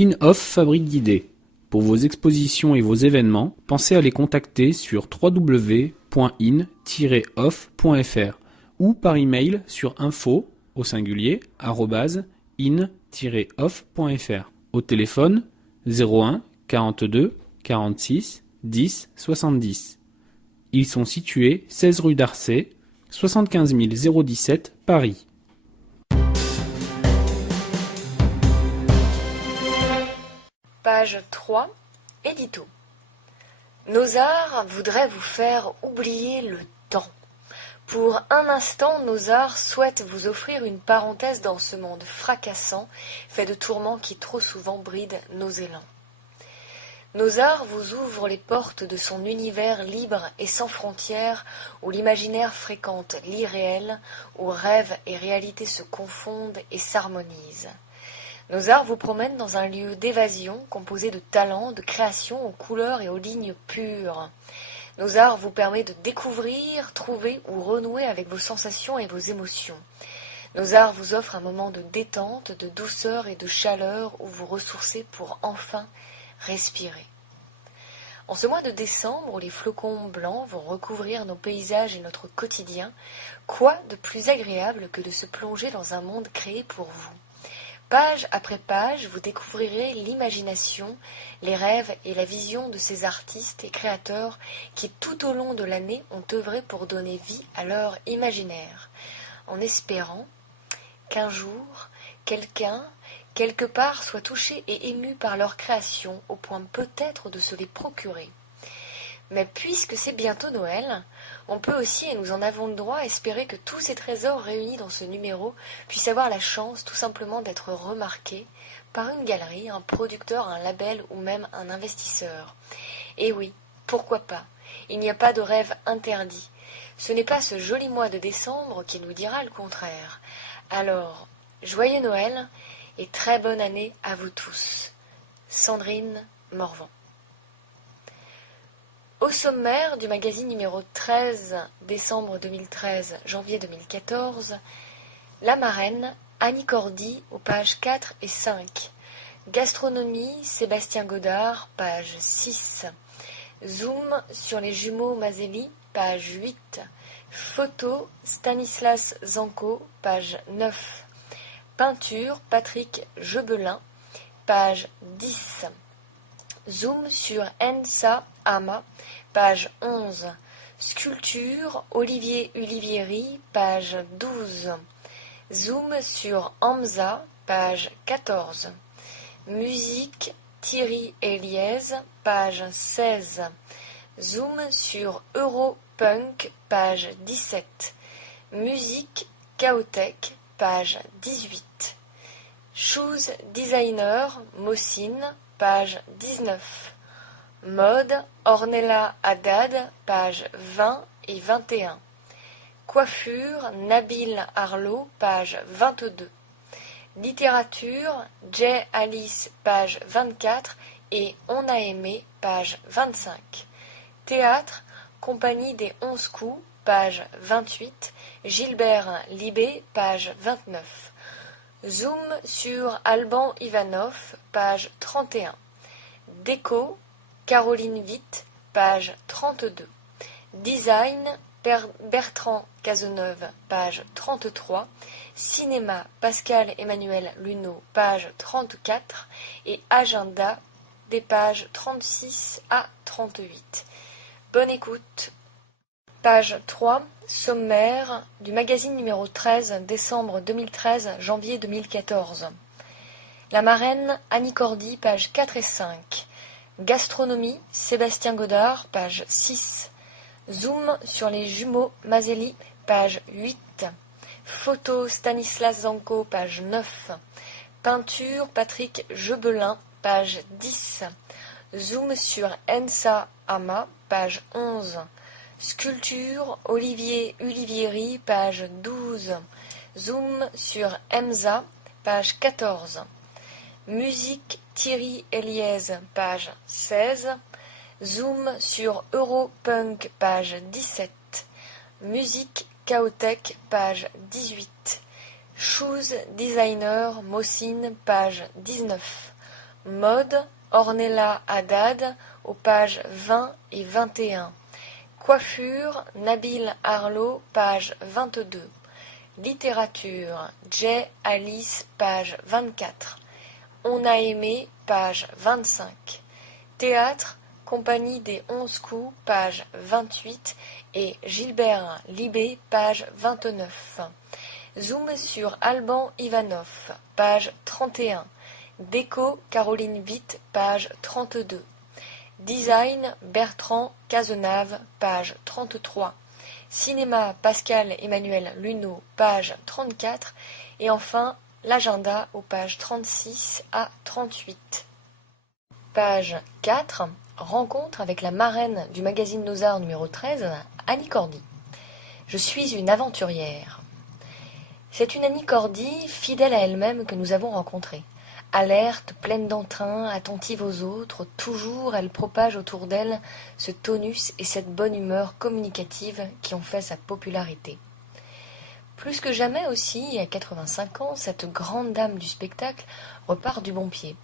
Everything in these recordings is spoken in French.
In-Off fabrique d'idées. Pour vos expositions et vos événements, pensez à les contacter sur www.in-off.fr ou par email sur info @in-off.fr. Au téléphone 01 42 46 10 70. Ils sont situés 16 rue d'Arcet, 75 017 Paris. Page 3, édito. Nos arts voudraient vous faire oublier le temps. Pour un instant, nos arts souhaitent vous offrir une parenthèse dans ce monde fracassant, fait de tourments qui trop souvent brident nos élans. Nos arts vous ouvrent les portes de son univers libre et sans frontières, où l'imaginaire fréquente l'irréel, où rêve et réalité se confondent et s'harmonisent. Nos arts vous promènent dans un lieu d'évasion composé de talents, de créations aux couleurs et aux lignes pures. Nos arts vous permettent de découvrir, trouver ou renouer avec vos sensations et vos émotions. Nos arts vous offrent un moment de détente, de douceur et de chaleur où vous ressourcez pour enfin respirer. En ce mois de décembre où les flocons blancs vont recouvrir nos paysages et notre quotidien, quoi de plus agréable que de se plonger dans un monde créé pour vous ? Page après page, vous découvrirez l'imagination, les rêves et la vision de ces artistes et créateurs qui, tout au long de l'année, ont œuvré pour donner vie à leur imaginaire, en espérant qu'un jour, quelqu'un, quelque part, soit touché et ému par leur création, au point peut-être de se les procurer. Mais puisque c'est bientôt Noël, on peut aussi, et nous en avons le droit, espérer que tous ces trésors réunis dans ce numéro puissent avoir la chance tout simplement d'être remarqués par une galerie, un producteur, un label ou même un investisseur. Et oui, pourquoi pas? Il n'y a pas de rêve interdit. Ce n'est pas ce joli mois de décembre qui nous dira le contraire. Alors, joyeux Noël et très bonne année à vous tous. Sandrine Morvan. Au sommaire du magazine numéro 13, décembre 2013, janvier 2014, la marraine, Annie Cordy, aux pages 4 et 5. Gastronomie, Sébastien Godard, page 6. Zoom sur les jumeaux Maselli, page 8. Photo, Stanislas Zanco, page 9. Peinture, Patrick Jebelin, page 10. Zoom sur Ensa Ama, page 11. Sculpture, Olivier Ulivieri, page 12. Zoom sur Hamza, page 14. Musique, Thierry Eliez, page 16. Zoom sur Europunk, page 17. Musique, Chaotech, page 18. Shoes Designer, Mossine, page 19. Mode, Ornella Haddad, page 20 et 21. Coiffure, Nabil Arlot, page 22. Littérature, Jay Alice, page 24 et On a aimé, page 25. Théâtre, Compagnie des 11 coups, page 28. Gilbert Libé, page 29. Zoom sur Alban Ivanov, page 31. Déco, Caroline Witt, page 32. Design, Bertrand Cazeneuve, page 33. Cinéma, Pascal-Emmanuel Luneau, page 34. Et agenda, des pages 36 à 38. Bonne écoute. Page 3, sommaire du magazine numéro 13, décembre 2013, janvier 2014. La marraine, Annie Cordy, pages 4 et 5. Gastronomie, Sébastien Godard, page 6. Zoom sur les jumeaux Maselli, page 8. Photo, Stanislas Zanco, page 9. Peinture, Patrick Jebelin, page 10. Zoom sur Ensa Ama, page 11. Sculpture, Olivier Ulivieri, page 12. Zoom sur Emza, page 14. Musique, Thierry Eliez, page 16. Zoom sur Europunk, page 17. Musique, Chaotech, page 18. Shoes Designer, Mossine, page 19. Mode, Ornella Haddad, aux pages 20 et 21. Coiffure, Nabil Arlo, page 22. Littérature, Jay Alice, page 24. On a aimé, page 25. Théâtre, Compagnie des 11 coups, page 28. Et Gilbert Libé, page 29. Zoom sur Alban Ivanov, page 31. Déco, Caroline Witt, page 32. Design, Bertrand Cazenave, page 33. Cinéma, Pascal-Emmanuel Luneau, page 34. Et enfin, l'agenda aux pages 36 à 38. Page 4. Rencontre avec la marraine du magazine Nos Arts numéro 13, Annie Cordy. Je suis une aventurière. C'est une Annie Cordy, fidèle à elle-même, que nous avons rencontrée. Alerte, pleine d'entrain, attentive aux autres, toujours elle propage autour d'elle ce tonus et cette bonne humeur communicative qui ont fait sa popularité. Plus que jamais aussi, à 85 ans, cette grande dame du spectacle repart du bon pied.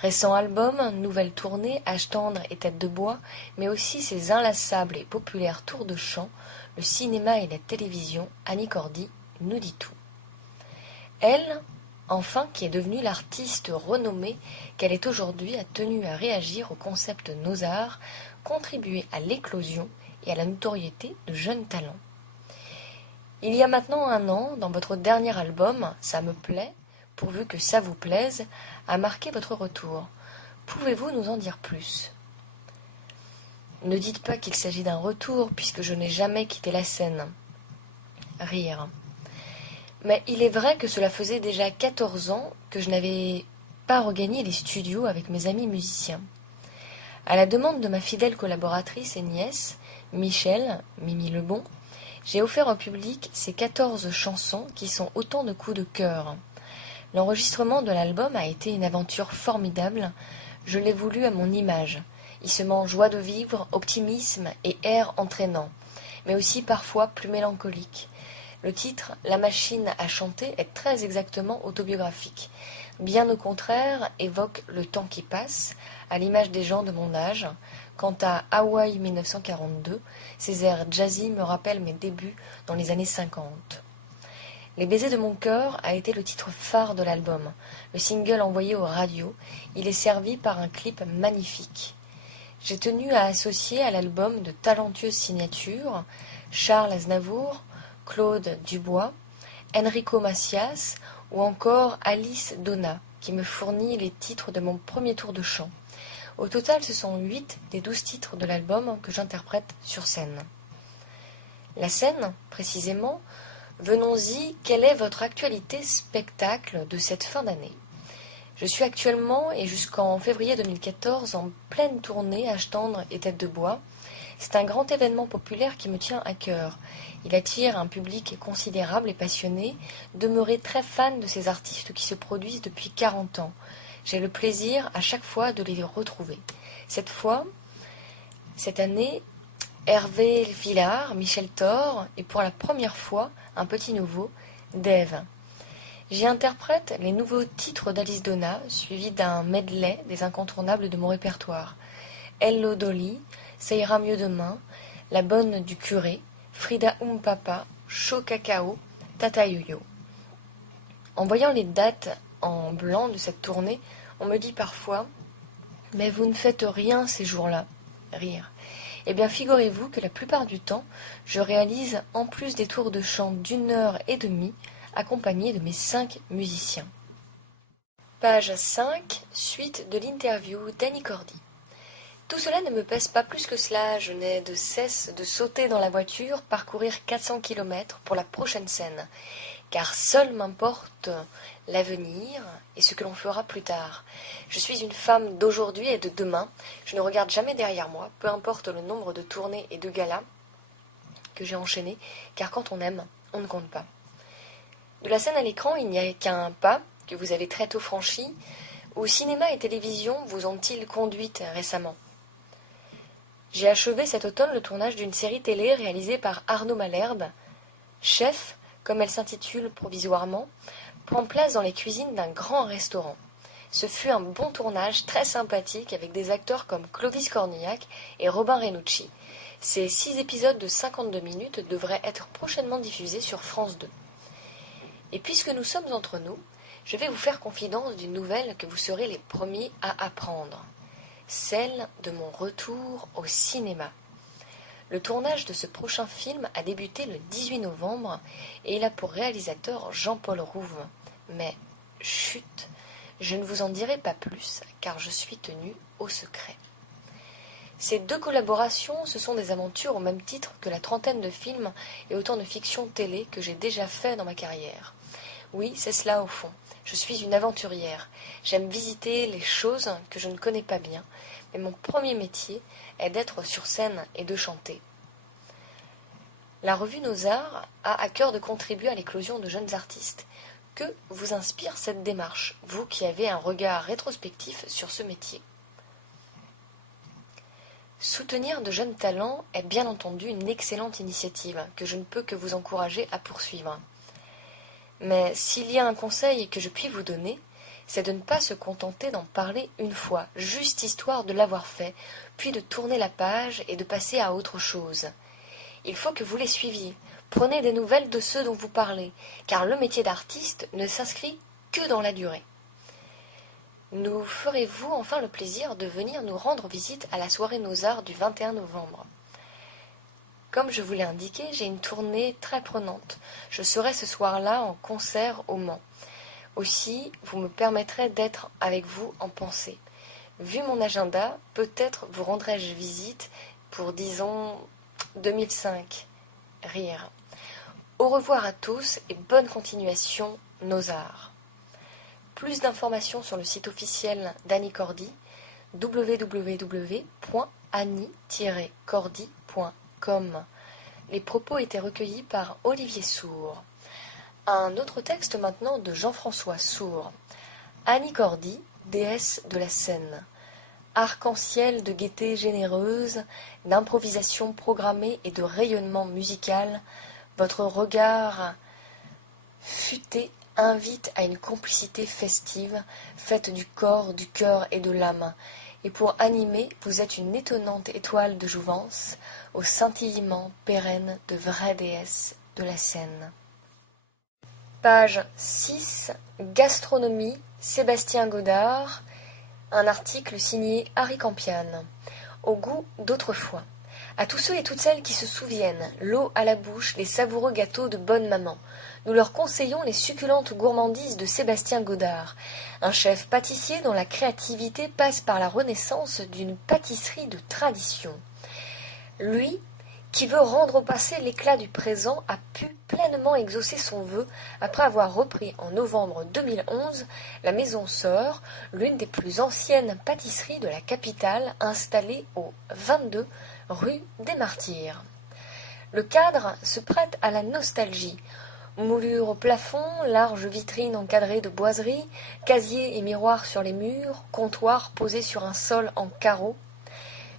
Récent album, nouvelle tournée, Âge tendre et tête de bois, mais aussi ses inlassables et populaires tours de chant, le cinéma et la télévision, Annie Cordy nous dit tout. Elle, enfin, qui est devenue l'artiste renommée qu'elle est aujourd'hui, a tenu à réagir au concept Nos Arts, contribuer à l'éclosion et à la notoriété de jeunes talents. Il y a maintenant 1 an, dans votre dernier album, Ça me plaît, pourvu que ça vous plaise, a marqué votre retour. Pouvez-vous nous en dire plus ? Ne dites pas qu'il s'agit d'un retour, puisque je n'ai jamais quitté la scène. Rire. Mais il est vrai que cela faisait déjà 14 ans que je n'avais pas regagné les studios avec mes amis musiciens. À la demande de ma fidèle collaboratrice et nièce, Michel, Mimi Lebon, j'ai offert au public ces 14 chansons qui sont autant de coups de cœur. L'enregistrement de l'album a été une aventure formidable, je l'ai voulu à mon image. Il se mêle joie de vivre, optimisme et air entraînant, mais aussi parfois plus mélancolique. Le titre « La machine à chanter » est très exactement autobiographique. Bien au contraire, évoque le temps qui passe, à l'image des gens de mon âge. Quant à Hawaï 1942, ces airs jazzy me rappellent mes débuts dans les années 50. Les baisers de mon cœur a été le titre phare de l'album. Le single envoyé aux radios, il est servi par un clip magnifique. J'ai tenu à associer à l'album de talentueuses signatures, Charles Aznavour, Claude Dubois, Enrico Macias ou encore Alice Donna, qui me fournit les titres de mon premier tour de chant. Au total, ce sont 8 des 12 titres de l'album que j'interprète sur scène. La scène, précisément, venons-y, quelle est votre actualité spectacle de cette fin d'année ? Je suis actuellement et jusqu'en février 2014 en pleine tournée Âge tendre et tête de bois. C'est un grand événement populaire qui me tient à cœur. Il attire un public considérable et passionné, demeuré très fan de ces artistes qui se produisent depuis 40 ans. J'ai le plaisir à chaque fois de les retrouver. Cette année, Hervé Villard, Michel Thor et pour la première fois, un petit nouveau, Dave. J'y interprète les nouveaux titres d'Alice Donna, suivis d'un medley des incontournables de mon répertoire. Hello Dolly, Ça ira mieux demain, La bonne du curé, Frida Papa, Chaud Cacao, Tata Yo-Yo. En voyant les dates en blanc de cette tournée, on me dit parfois « Mais vous ne faites rien ces jours-là » Rire. Eh bien, figurez-vous que la plupart du temps, je réalise en plus des tours de chant d'1 heure et demie, accompagné de mes 5 musiciens. Page 5, suite de l'interview d'Annie Cordy. Tout cela ne me pèse pas plus que cela, je n'ai de cesse de sauter dans la voiture, parcourir 400 km pour la prochaine scène, car seul m'importe l'avenir et ce que l'on fera plus tard. Je suis une femme d'aujourd'hui et de demain, je ne regarde jamais derrière moi, peu importe le nombre de tournées et de galas que j'ai enchaînés, car quand on aime, on ne compte pas. De la scène à l'écran, il n'y a qu'un pas que vous avez très tôt franchi. Où cinéma et télévision vous ont-ils conduite récemment ? J'ai achevé cet automne le tournage d'une série télé réalisée par Arnaud Malherbe. Chef, comme elle s'intitule provisoirement, prend place dans les cuisines d'un grand restaurant. Ce fut un bon tournage très sympathique avec des acteurs comme Clovis Cornillac et Robin Renucci. Ces 6 épisodes de 52 minutes devraient être prochainement diffusés sur France 2. Et puisque nous sommes entre nous, je vais vous faire confidence d'une nouvelle que vous serez les premiers à apprendre. Celle de mon retour au cinéma. Le tournage de ce prochain film a débuté le 18 novembre et il a pour réalisateur Jean-Paul Rouve. Mais, chut, je ne vous en dirai pas plus car je suis tenue au secret. Ces 2 collaborations, ce sont des aventures au même titre que la trentaine de films et autant de fictions télé que j'ai déjà fait dans ma carrière. Oui, c'est cela au fond. Je suis une aventurière. J'aime visiter les choses que je ne connais pas bien, mais mon premier métier est d'être sur scène et de chanter. La revue Nos Arts a à cœur de contribuer à l'éclosion de jeunes artistes. Que vous inspire cette démarche, vous qui avez un regard rétrospectif sur ce métier? Soutenir de jeunes talents est bien entendu une excellente initiative que je ne peux que vous encourager à poursuivre. Mais s'il y a un conseil que je puis vous donner, c'est de ne pas se contenter d'en parler une fois, juste histoire de l'avoir fait, puis de tourner la page et de passer à autre chose. Il faut que vous les suiviez. Prenez des nouvelles de ceux dont vous parlez, car le métier d'artiste ne s'inscrit que dans la durée. Nous ferez-vous enfin le plaisir de venir nous rendre visite à la soirée Nos Arts du 21 novembre? Comme je vous l'ai indiqué, j'ai une tournée très prenante. Je serai ce soir-là en concert au Mans. Aussi, vous me permettrez d'être avec vous en pensée. Vu mon agenda, peut-être vous rendrai-je visite pour, disons, 2005. Rire. Au revoir à tous et bonne continuation, Nos Arts. Plus d'informations sur le site officiel d'Annie Cordy, www.annie-cordy.com. Les propos étaient recueillis par Olivier Sourd. Un autre texte maintenant de Jean-François Sourd. Annie Cordy, déesse de la scène. Arc-en-ciel de gaieté généreuse, d'improvisation programmée et de rayonnement musical, votre regard futé invite à une complicité festive, faite du corps, du cœur et de l'âme. Et pour animer, vous êtes une étonnante étoile de jouvence, au scintillement pérenne de vraies déesses de la scène. Page 6, Gastronomie, Sébastien Godard, un article signé Harry Campion. Au goût d'autrefois. À tous ceux et toutes celles qui se souviennent, l'eau à la bouche, les savoureux gâteaux de bonne maman. Nous leur conseillons les succulentes gourmandises de Sébastien Godard, un chef pâtissier dont la créativité passe par la renaissance d'une pâtisserie de tradition. Lui, qui veut rendre au passé l'éclat du présent, a pu pleinement exaucer son vœu après avoir repris en novembre 2011 la Maison Sœur, l'une des plus anciennes pâtisseries de la capitale, installée au 22 rue des Martyrs. Le cadre se prête à la nostalgie. Moulure au plafond, large vitrine encadrée de boiseries, casiers et miroirs sur les murs, comptoir posé sur un sol en carreau.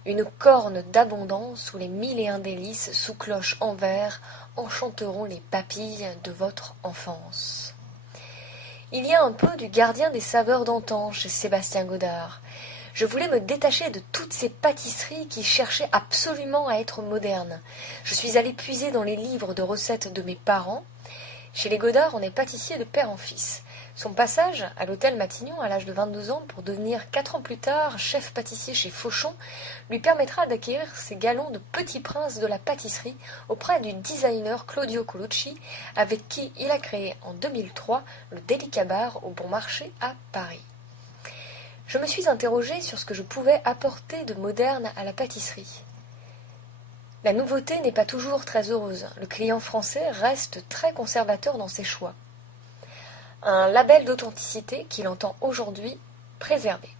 Une corne d'abondance où les 1001 délices sous cloche en verre enchanteront les papilles de votre enfance. Il y a un peu du gardien des saveurs d'antan chez Sébastien Godard. Je voulais me détacher de toutes ces pâtisseries qui cherchaient absolument à être modernes. Je suis allée puiser dans les livres de recettes de mes parents. Chez les Godard, on est pâtissier de père en fils. Son passage à l'hôtel Matignon à l'âge de 22 ans pour devenir 4 ans plus tard chef pâtissier chez Fauchon lui permettra d'acquérir ses galons de petit prince de la pâtisserie auprès du designer Claudio Colucci avec qui il a créé en 2003 le Delica Bar au Bon Marché à Paris. Je me suis interrogée sur ce que je pouvais apporter de moderne à la pâtisserie. La nouveauté n'est pas toujours très heureuse. Le client français reste très conservateur dans ses choix. Un label d'authenticité qu'il entend aujourd'hui préserver.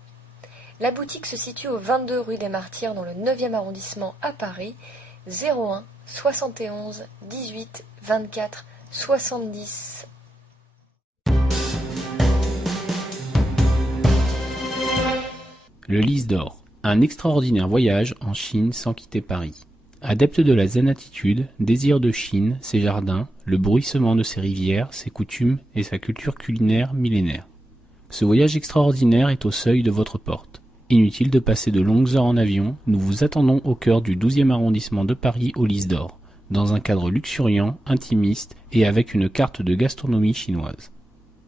La boutique se situe au 22 rue des Martyrs dans le 9e arrondissement à Paris, 01 71 18 24 70. Le Lys d'Or, un extraordinaire voyage en Chine sans quitter Paris. Adepte de la zen attitude, désir de Chine, ses jardins, le bruissement de ses rivières, ses coutumes et sa culture culinaire millénaire. Ce voyage extraordinaire est au seuil de votre porte. Inutile de passer de longues heures en avion, nous vous attendons au cœur du 12e arrondissement de Paris au Lys d'Or, dans un cadre luxuriant, intimiste et avec une carte de gastronomie chinoise.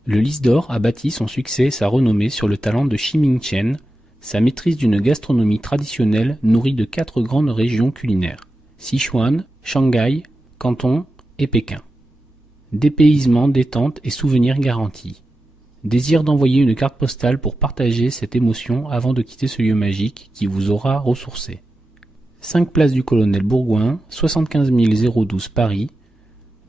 Le Lys d'Or a bâti son succès et sa renommée sur le talent de Ximing Chen, sa maîtrise d'une gastronomie traditionnelle nourrie de 4 grandes régions culinaires, Sichuan, Shanghai, Canton et Pékin. Dépaysement, détente et souvenirs garantis. Désir d'envoyer une carte postale pour partager cette émotion avant de quitter ce lieu magique qui vous aura ressourcé. 5 place du Colonel Bourgoin, 75 012 Paris,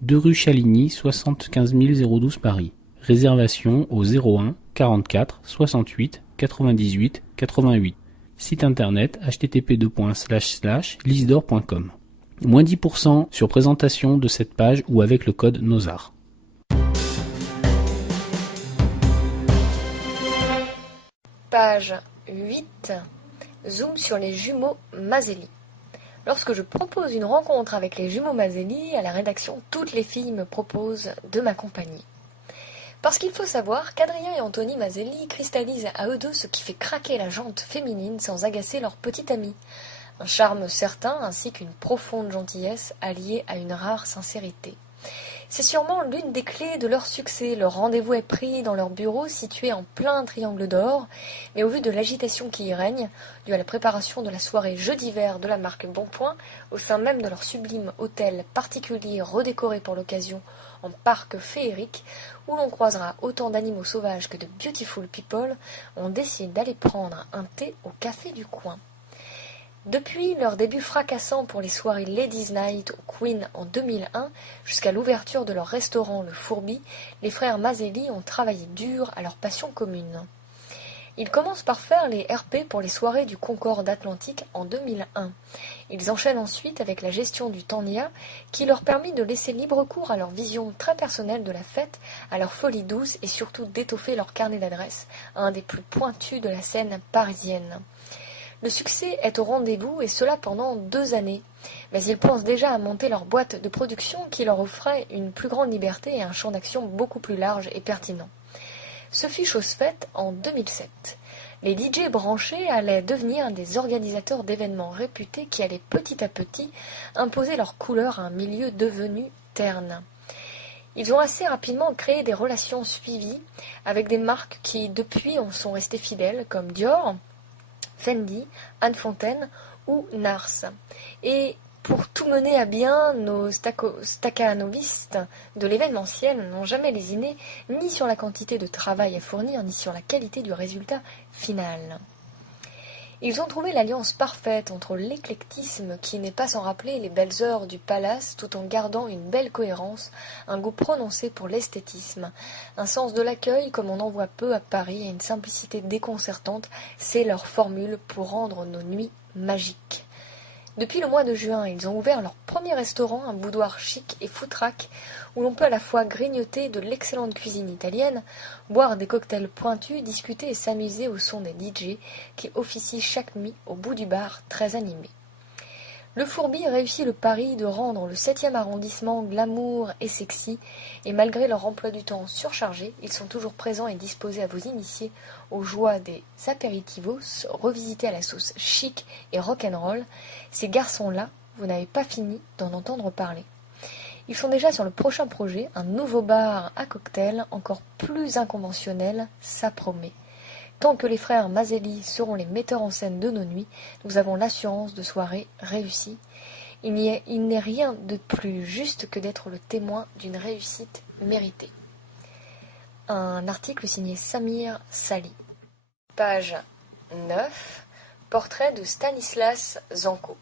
2 rue Chaligny, 75 012 Paris. Réservation au 01 44 68 98 88. Site internet http://lysdor.com. Moins 10% sur présentation de cette page ou avec le code NOZAR. Page 8. Zoom sur les jumeaux Maselli. Lorsque je propose une rencontre avec les jumeaux Maselli, à la rédaction, toutes les filles me proposent de m'accompagner. Parce qu'il faut savoir qu'Adrien et Anthony Maselli cristallisent à eux deux ce qui fait craquer la jante féminine sans agacer leur petite amie. Un charme certain ainsi qu'une profonde gentillesse alliée à une rare sincérité. C'est sûrement l'une des clés de leur succès. Leur rendez-vous est pris dans leur bureau situé en plein triangle d'or, mais au vu de l'agitation qui y règne, due à la préparation de la soirée jeu d'hiver de la marque Bonpoint, au sein même de leur sublime hôtel particulier redécoré pour l'occasion en parc féerique, où l'on croisera autant d'animaux sauvages que de beautiful people, on décide d'aller prendre un thé au café du coin. Depuis leur début fracassant pour les soirées Ladies Night au Queen en 2001, jusqu'à l'ouverture de leur restaurant Le Fourbi, les frères Maselli ont travaillé dur à leur passion commune. Ils commencent par faire les RP pour les soirées du Concorde Atlantique en 2001. Ils enchaînent ensuite avec la gestion du Tania, qui leur permit de laisser libre cours à leur vision très personnelle de la fête, à leur folie douce et surtout d'étoffer leur carnet d'adresses, un des plus pointus de la scène parisienne. Le succès est au rendez-vous et cela pendant 2 années. Mais ils pensent déjà à monter leur boîte de production qui leur offrait une plus grande liberté et un champ d'action beaucoup plus large et pertinent. Ce fut chose faite en 2007. Les DJ branchés allaient devenir des organisateurs d'événements réputés qui allaient petit à petit imposer leur couleur à un milieu devenu terne. Ils ont assez rapidement créé des relations suivies avec des marques qui depuis en sont restées fidèles comme Dior, Fendi, Anne Fontaine ou Nars. Et pour tout mener à bien, nos staccanovistes de l'événementiel n'ont jamais lésiné ni sur la quantité de travail à fournir, ni sur la qualité du résultat final. Ils ont trouvé l'alliance parfaite entre l'éclectisme qui n'est pas sans rappeler les belles heures du palace tout en gardant une belle cohérence, un goût prononcé pour l'esthétisme, un sens de l'accueil comme on en voit peu à Paris et une simplicité déconcertante, c'est leur formule pour rendre nos nuits magiques. Depuis le mois de juin, ils ont ouvert leur premier restaurant, un boudoir chic et foutraque, où l'on peut à la fois grignoter de l'excellente cuisine italienne, boire des cocktails pointus, discuter et s'amuser au son des DJ qui officient chaque nuit au bout du bar très animé. Le Fourbi réussit le pari de rendre le 7e arrondissement glamour et sexy, et malgré leur emploi du temps surchargé, ils sont toujours présents et disposés à vous initier aux joies des apéritivos revisités à la sauce chic et rock'n'roll. Ces garçons-là, vous n'avez pas fini d'en entendre parler. Ils sont déjà sur le prochain projet, un nouveau bar à cocktail encore plus inconventionnel, ça promet. Tant que les frères Maselli seront les metteurs en scène de nos nuits, nous avons l'assurance de soirées réussies. Il n'est rien de plus juste que d'être le témoin d'une réussite méritée. Un article signé Samir Sali. Page 9. Portrait de Stanislas Zanco.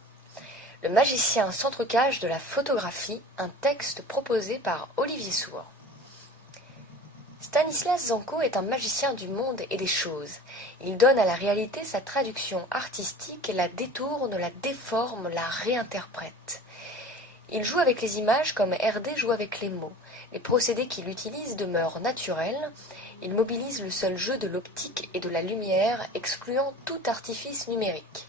Le magicien s'entrecage de la photographie, un texte proposé par Olivier Sour. Stanislas Zanco est un magicien du monde et des choses. Il donne à la réalité sa traduction artistique, la détourne, la déforme, la réinterprète. Il joue avec les images comme RD joue avec les mots. Les procédés qu'il utilise demeurent naturels. Il mobilise le seul jeu de l'optique et de la lumière, excluant tout artifice numérique.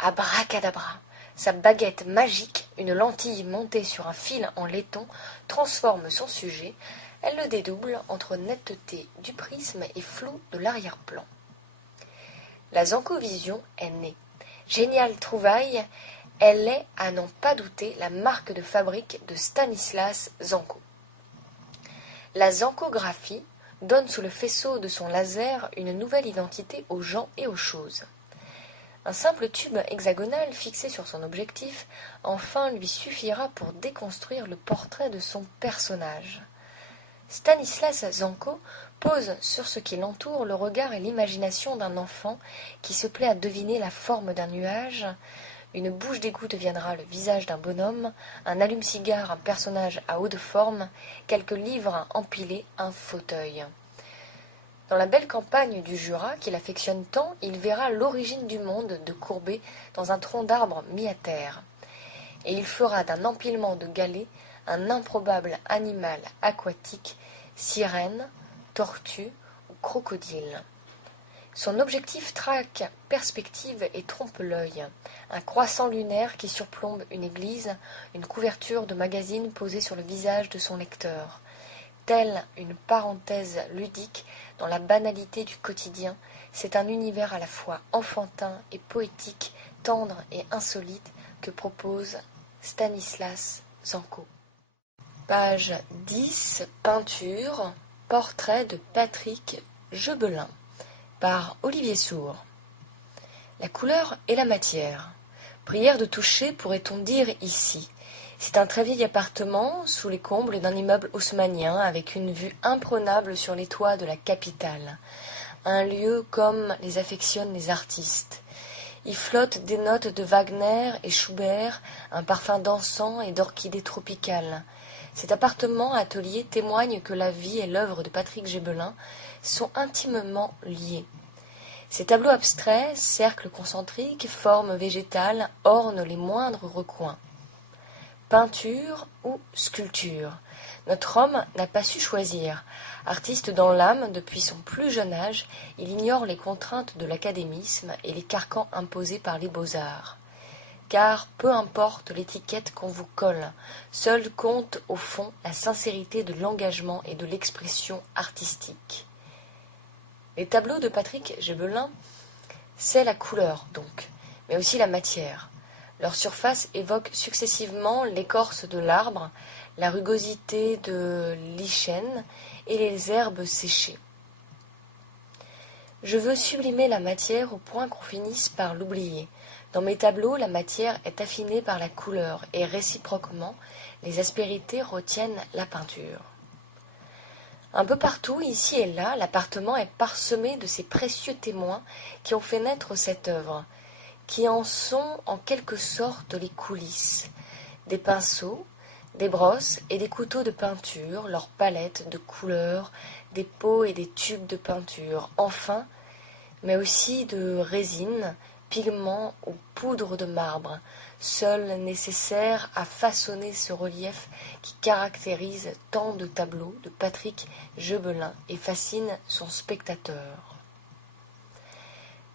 Abracadabra! Sa baguette magique, une lentille montée sur un fil en laiton, transforme son sujet, Elle le dédouble entre netteté du prisme et flou de l'arrière-plan. La Zancovision est née. Géniale trouvaille, elle est, à n'en pas douter, la marque de fabrique de Stanislas Zanco. La zancographie donne sous le faisceau de son laser une nouvelle identité aux gens et aux choses. Un simple tube hexagonal fixé sur son objectif, enfin lui suffira pour déconstruire le portrait de son personnage. Stanislas Zanco pose sur ce qui l'entoure le regard et l'imagination d'un enfant qui se plaît à deviner la forme d'un nuage. Une bouche d'égout deviendra le visage d'un bonhomme, un allume-cigare un personnage à haut de forme, quelques livres empilés un fauteuil. Dans la belle campagne du Jura qu'il affectionne tant, il verra l'origine du monde de Courbet dans un tronc d'arbre mis à terre. Et il fera d'un empilement de galets un improbable animal aquatique, sirène, tortue ou crocodile. Son objectif traque perspective et trompe l'œil. Un croissant lunaire qui surplombe une église, une couverture de magazine posée sur le visage de son lecteur. Telle une parenthèse ludique dans la banalité du quotidien, c'est un univers à la fois enfantin et poétique, tendre et insolite que propose Stanislas Zanco. Page 10, peinture, portrait de Patrick Gebelin, par Olivier Sourd. La couleur et la matière. Prière de toucher, pourrait-on dire ici. C'est un très vieil appartement sous les combles d'un immeuble haussmannien avec une vue imprenable sur les toits de la capitale. Un lieu comme les affectionnent les artistes. Y flottent des notes de Wagner et Schubert, un parfum d'encens et d'orchidées tropicales. Cet appartement-atelier témoigne que la vie et l'œuvre de Patrick Gebelin sont intimement liés. Ces tableaux abstraits, cercles concentriques, formes végétales, ornent les moindres recoins. Peinture ou sculpture, notre homme n'a pas su choisir. Artiste dans l'âme depuis son plus jeune âge, il ignore les contraintes de l'académisme et les carcans imposés par les beaux-arts. Car peu importe l'étiquette qu'on vous colle, seul compte au fond la sincérité de l'engagement et de l'expression artistique. Les tableaux de Patrick Gebelin, c'est la couleur donc, mais aussi la matière. Leur surface évoque successivement l'écorce de l'arbre, la rugosité de lichen et les herbes séchées. Je veux sublimer la matière au point qu'on finisse par l'oublier. Dans mes tableaux, la matière est affinée par la couleur et réciproquement, les aspérités retiennent la peinture. Un peu partout, ici et là, l'appartement est parsemé de ces précieux témoins qui ont fait naître cette œuvre, qui en sont en quelque sorte les coulisses. Des pinceaux, des brosses et des couteaux de peinture, leurs palettes de couleurs, des pots et des tubes de peinture, enfin, mais aussi de résine, pigments ou poudre de marbre, seuls nécessaires à façonner ce relief qui caractérise tant de tableaux de Patrick Gebelin et fascine son spectateur.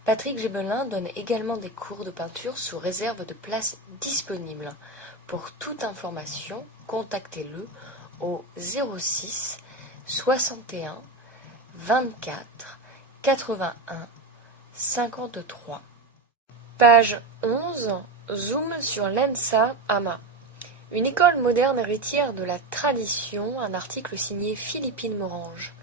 Patrick Gebelin donne également des cours de peinture sous réserve de places disponibles. Pour toute information, contactez-le au 06 61 24 81 53. Page 11. Zoom sur l'ENSA AMA. Une école moderne héritière de la tradition, un article signé Philippine Morange.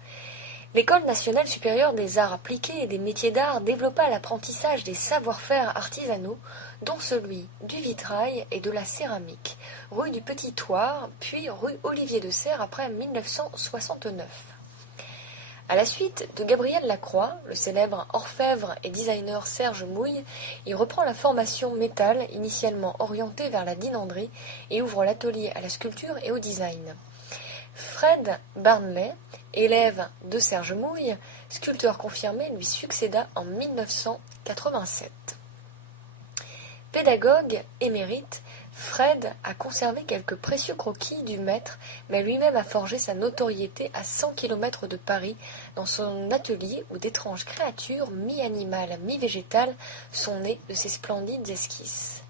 L'École nationale supérieure des arts appliqués et des métiers d'art développa l'apprentissage des savoir-faire artisanaux, dont celui du vitrail et de la céramique, rue du Petit Thouars, puis rue Olivier de Serres après 1969. À la suite de Gabriel Lacroix, le célèbre orfèvre et designer Serge Mouille, il reprend la formation métal, initialement orientée vers la dinanderie, et ouvre l'atelier à la sculpture et au design. Fred Barnley, élève de Serge Mouille, sculpteur confirmé, lui succéda en 1987. Pédagogue émérite, Fred a conservé quelques précieux croquis du maître, mais lui-même a forgé sa notoriété à 100 km de Paris, dans son atelier où d'étranges créatures, mi-animales, mi-végétales, sont nées de ses splendides esquisses.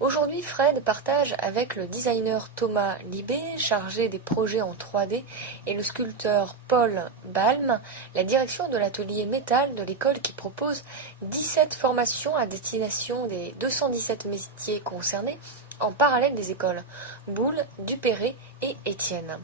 Aujourd'hui, Fred partage avec le designer Thomas Libé, chargé des projets en 3D, et le sculpteur Paul Balm, la direction de l'atelier métal de l'école qui propose 17 formations à destination des 217 métiers concernés en parallèle des écoles Boulle, Dupéré et Étienne.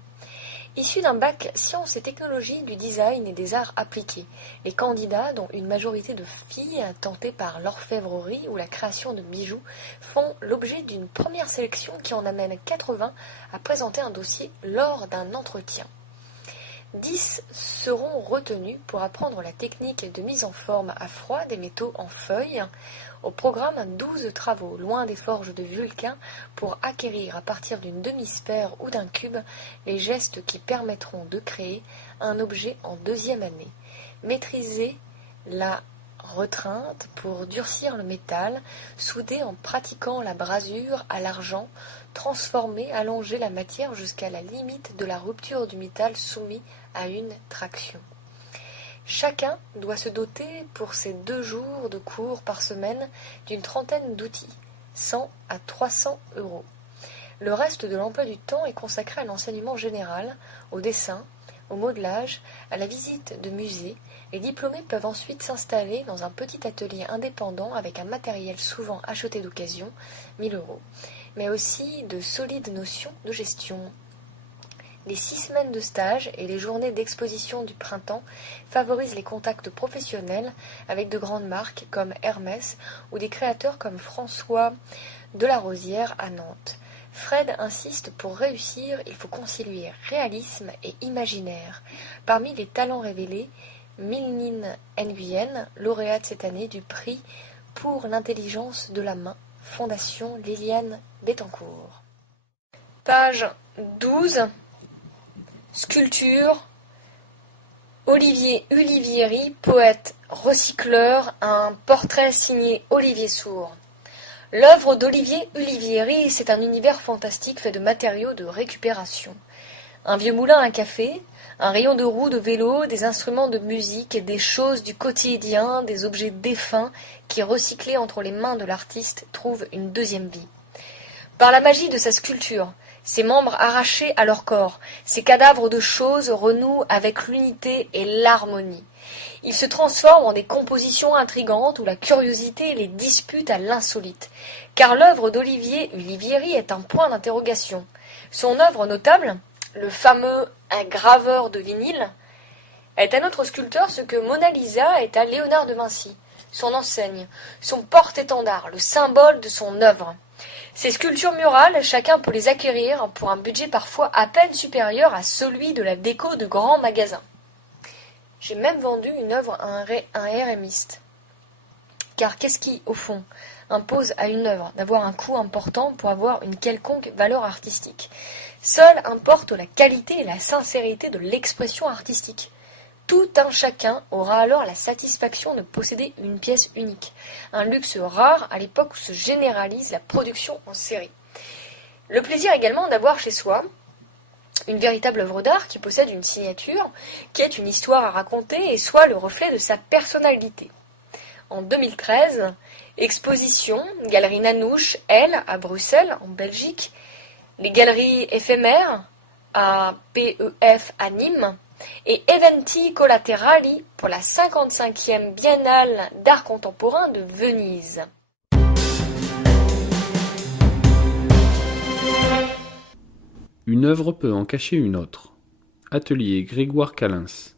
Issus d'un bac sciences et technologies du design et des arts appliqués, les candidats, dont une majorité de filles tentées par l'orfèvrerie ou la création de bijoux, font l'objet d'une première sélection qui en amène 80 à présenter un dossier lors d'un entretien. 10 seront retenus pour apprendre la technique de mise en forme à froid des métaux en feuilles. Au programme, 12 travaux loin des forges de Vulcain pour acquérir à partir d'une demi-sphère ou d'un cube les gestes qui permettront de créer un objet en deuxième année. Maîtriser la retreinte pour durcir le métal, souder en pratiquant la brasure à l'argent, transformer, allonger la matière jusqu'à la limite de la rupture du métal soumis à une traction. Chacun doit se doter pour ses 2 jours de cours par semaine d'une trentaine d'outils, 100 à 300 €. Le reste de l'emploi du temps est consacré à l'enseignement général, au dessin, au modelage, à la visite de musées. Les diplômés peuvent ensuite s'installer dans un petit atelier indépendant avec un matériel souvent acheté d'occasion, 1 000 €, mais aussi de solides notions de gestion. Les 6 semaines de stage et les journées d'exposition du printemps favorisent les contacts professionnels avec de grandes marques comme Hermès ou des créateurs comme François Delarosière à Nantes. Fred insiste, pour réussir, il faut concilier réalisme et imaginaire. Parmi les talents révélés, Milnine Nguyen, lauréate cette année du prix pour l'intelligence de la main, Fondation Liliane Bettencourt. Page 12. Sculpture. Olivier Ulivieri, poète recycleur, un portrait signé Olivier Sourd. L'œuvre d'Olivier Ulivieri, c'est un univers fantastique fait de matériaux de récupération. Un vieux moulin à café, un rayon de roue de vélo, des instruments de musique, des choses du quotidien, des objets défunts qui, recyclés entre les mains de l'artiste, trouvent une deuxième vie. Par la magie de sa sculpture, ses membres arrachés à leur corps, ces cadavres de choses renouent avec l'unité et l'harmonie. Ils se transforment en des compositions intrigantes où la curiosité les dispute à l'insolite. Car l'œuvre d'Olivier Ulivieri est un point d'interrogation. Son œuvre notable, le fameux « Un graveur de vinyle », est à notre sculpteur ce que Mona Lisa est à Léonard de Vinci, son enseigne, son porte-étendard, le symbole de son œuvre. Ces sculptures murales, chacun peut les acquérir pour un budget parfois à peine supérieur à celui de la déco de grands magasins. J'ai même vendu une œuvre à un RMiste. Car qu'est-ce qui, au fond, impose à une œuvre d'avoir un coût important pour avoir une quelconque valeur artistique? Seul importe la qualité et la sincérité de l'expression artistique. Tout un chacun aura alors la satisfaction de posséder une pièce unique, un luxe rare à l'époque où se généralise la production en série. Le plaisir également d'avoir chez soi une véritable œuvre d'art qui possède une signature, qui est une histoire à raconter et soit le reflet de sa personnalité. En 2013, exposition, Galerie Nanouche, elle, à Bruxelles, en Belgique, les galeries éphémères, à PEF à Nîmes, et Eventi Collaterali pour la 55e Biennale d'art contemporain de Venise. Une œuvre peut en cacher une autre. Atelier Grégoire Calins.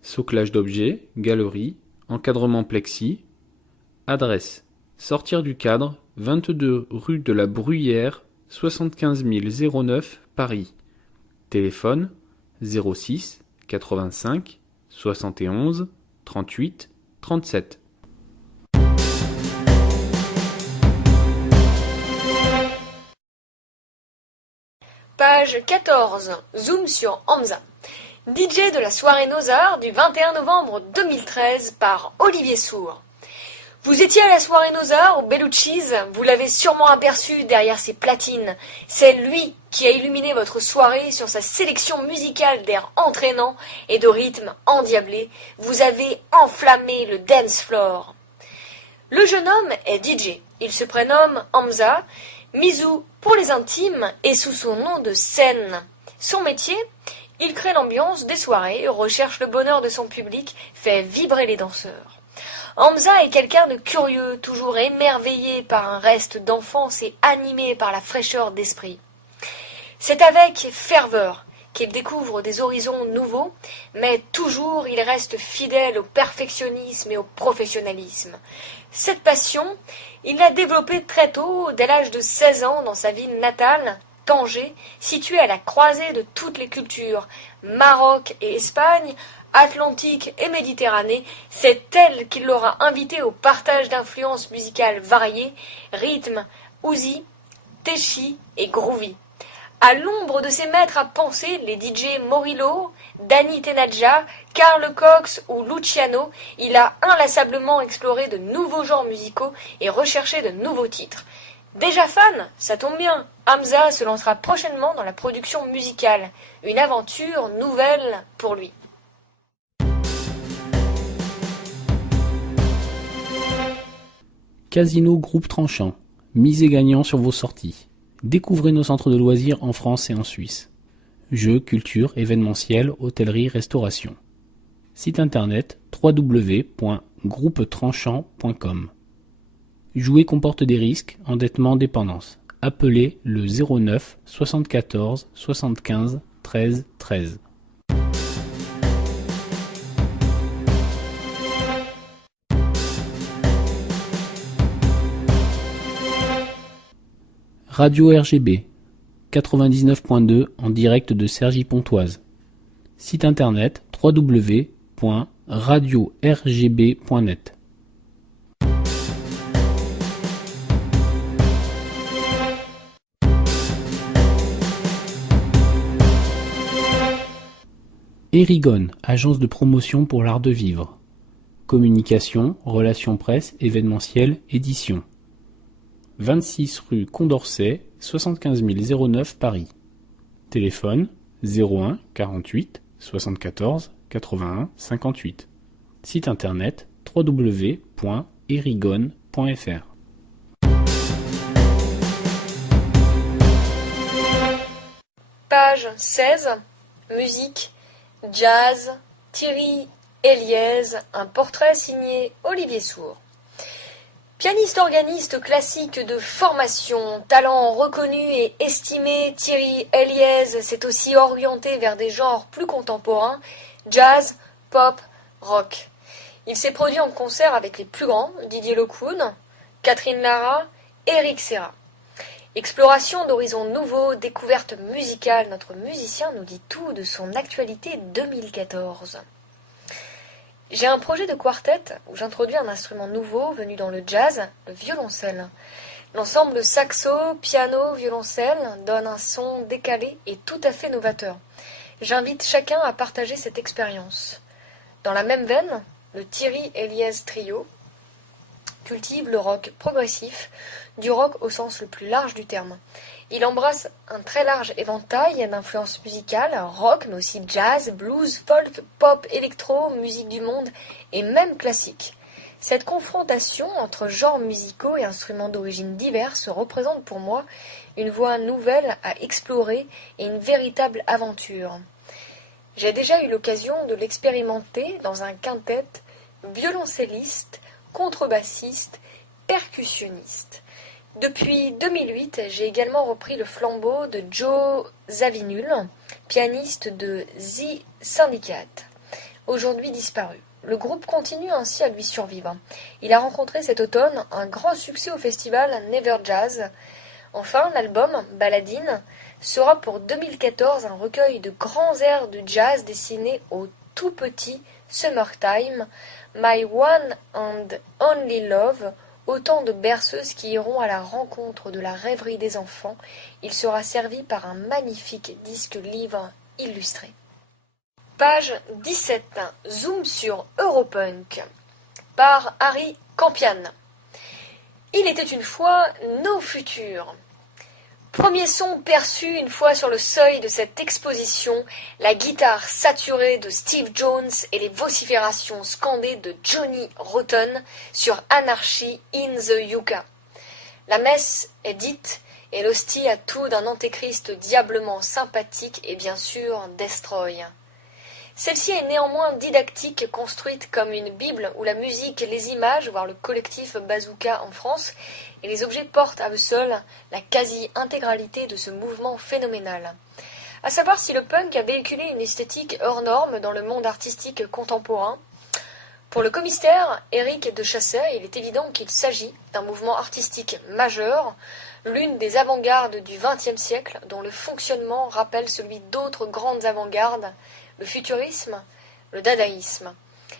Soclage d'objets, galerie, encadrement plexi. Adresse: sortir du cadre, 22 rue de la Bruyère, 75 009, Paris. Téléphone 06 85 71 38 37. Page 14. Zoom sur Hamza. DJ de la soirée Nozar du 21 novembre 2013 par Olivier Sourd. Vous étiez à la soirée Nozar au Bellucci's, vous l'avez sûrement aperçu derrière ses platines. C'est lui qui a illuminé votre soirée sur sa sélection musicale d'airs entraînants et de rythmes endiablés. Vous avez enflammé le dance floor. Le jeune homme est DJ. Il se prénomme Hamza, Mizou pour les intimes et sous son nom de scène. Son métier, il crée l'ambiance des soirées, recherche le bonheur de son public, fait vibrer les danseurs. Hamza est quelqu'un de curieux, toujours émerveillé par un reste d'enfance et animé par la fraîcheur d'esprit. C'est avec ferveur qu'il découvre des horizons nouveaux, mais toujours il reste fidèle au perfectionnisme et au professionnalisme. Cette passion, il l'a développée très tôt, dès l'âge de 16 ans, dans sa ville natale, Tanger, située à la croisée de toutes les cultures, Maroc et Espagne, Atlantique et Méditerranée. C'est elle qui l'aura invité au partage d'influences musicales variées, rythmes, ouzi, techi et groovy. À l'ombre de ses maîtres à penser, les DJ Morillo, Danny Tenadja, Carl Cox ou Luciano, il a inlassablement exploré de nouveaux genres musicaux et recherché de nouveaux titres. Déjà fan, ça tombe bien, Hamza se lancera prochainement dans la production musicale, une aventure nouvelle pour lui. Casino Groupe Tranchant. Misez gagnant sur vos sorties. Découvrez nos centres de loisirs en France et en Suisse. Jeux, culture, événementiel, hôtellerie, restauration. Site internet www.groupetranchant.com. Jouer comporte des risques, endettement, dépendance. Appelez le 09 74 75 13 13. Radio RGB 99.2 en direct de Cergy-Pontoise. Site internet www.radiorgb.net. Erigone, agence de promotion pour l'art de vivre. Communication, relations presse, événementiel, édition. 26 rue Condorcet, 75 009 Paris. Téléphone 01 48 74 81 58. Site internet www.erigone.fr. Page 16. Musique, jazz, Thierry Eliez, un portrait signé Olivier Sourd. Pianiste organiste classique de formation, talent reconnu et estimé, Thierry Eliez s'est aussi orienté vers des genres plus contemporains, jazz, pop, rock. Il s'est produit en concert avec les plus grands, Didier Locoun, Catherine Lara, Eric Serra. Exploration d'horizons nouveaux, découverte musicale, notre musicien nous dit tout de son actualité 2014. J'ai un projet de quartet où j'introduis un instrument nouveau venu dans le jazz, le violoncelle. L'ensemble saxo, piano, violoncelle donne un son décalé et tout à fait novateur. J'invite chacun à partager cette expérience. Dans la même veine, le Thierry Eliez Trio cultive le rock progressif, du rock au sens le plus large du terme. Il embrasse un très large éventail d'influences musicales, rock, mais aussi jazz, blues, folk, pop, électro, musique du monde et même classique. Cette confrontation entre genres musicaux et instruments d'origine diverses représente pour moi une voie nouvelle à explorer et une véritable aventure. J'ai déjà eu l'occasion de l'expérimenter dans un quintet violoncelliste, contrebassiste, percussionniste. Depuis 2008, j'ai également repris le flambeau de Joe Zawinul, pianiste de The Syndicate, aujourd'hui disparu. Le groupe continue ainsi à lui survivre. Il a rencontré cet automne un grand succès au festival Never Jazz. Enfin, l'album Balladine sera pour 2014 un recueil de grands airs de jazz destinés au tout petit Summertime, My One and Only Love, autant de berceuses qui iront à la rencontre de la rêverie des enfants. Il sera servi par un magnifique disque-livre illustré. Page 17. Zoom sur Europunk par Harry Campian. Il était une fois nos futurs. Premier son perçu une fois sur le seuil de cette exposition, la guitare saturée de Steve Jones et les vociférations scandées de Johnny Rotten sur Anarchy in the Yucca. La messe est dite et l'hostie a tout d'un antéchrist diablement sympathique et bien sûr destroy. Celle-ci est néanmoins didactique, construite comme une bible où la musique, les images, voire le collectif Bazooka en France, et les objets portent à eux seuls la quasi-intégralité de ce mouvement phénoménal. À savoir si le punk a véhiculé une esthétique hors norme dans le monde artistique contemporain. Pour le commissaire Éric de Chassey, il est évident qu'il s'agit d'un mouvement artistique majeur, l'une des avant-gardes du XXe siècle dont le fonctionnement rappelle celui d'autres grandes avant-gardes, le futurisme, le dadaïsme,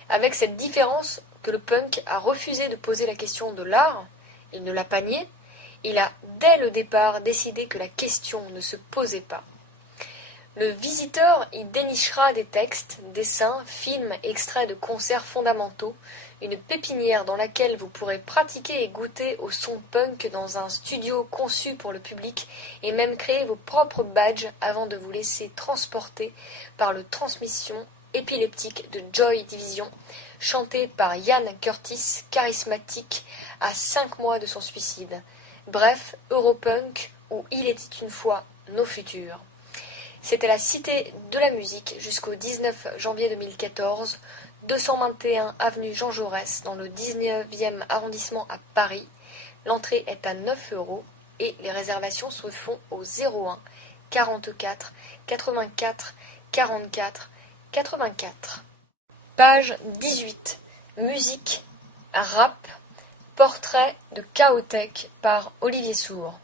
avec cette différence que le punk a refusé de poser la question de l'art, il ne l'a pas nié, il a dès le départ décidé que la question ne se posait pas. Le visiteur y dénichera des textes, dessins, films, extraits de concerts fondamentaux, une pépinière dans laquelle vous pourrez pratiquer et goûter au son punk dans un studio conçu pour le public et même créer vos propres badges avant de vous laisser transporter par le Transmission épileptique de Joy Division, chanté par Ian Curtis, charismatique, à 5 mois de son suicide. Bref, Europunk, où il était une fois nos futurs. C'était la Cité de la Musique jusqu'au 19 janvier 2014, 221 avenue Jean Jaurès, dans le 19e arrondissement à Paris. L'entrée est à 9 € et les réservations se font au 01 44 84 44 84. Page 18. Musique, rap, portrait de Chaotech par Olivier Sourd.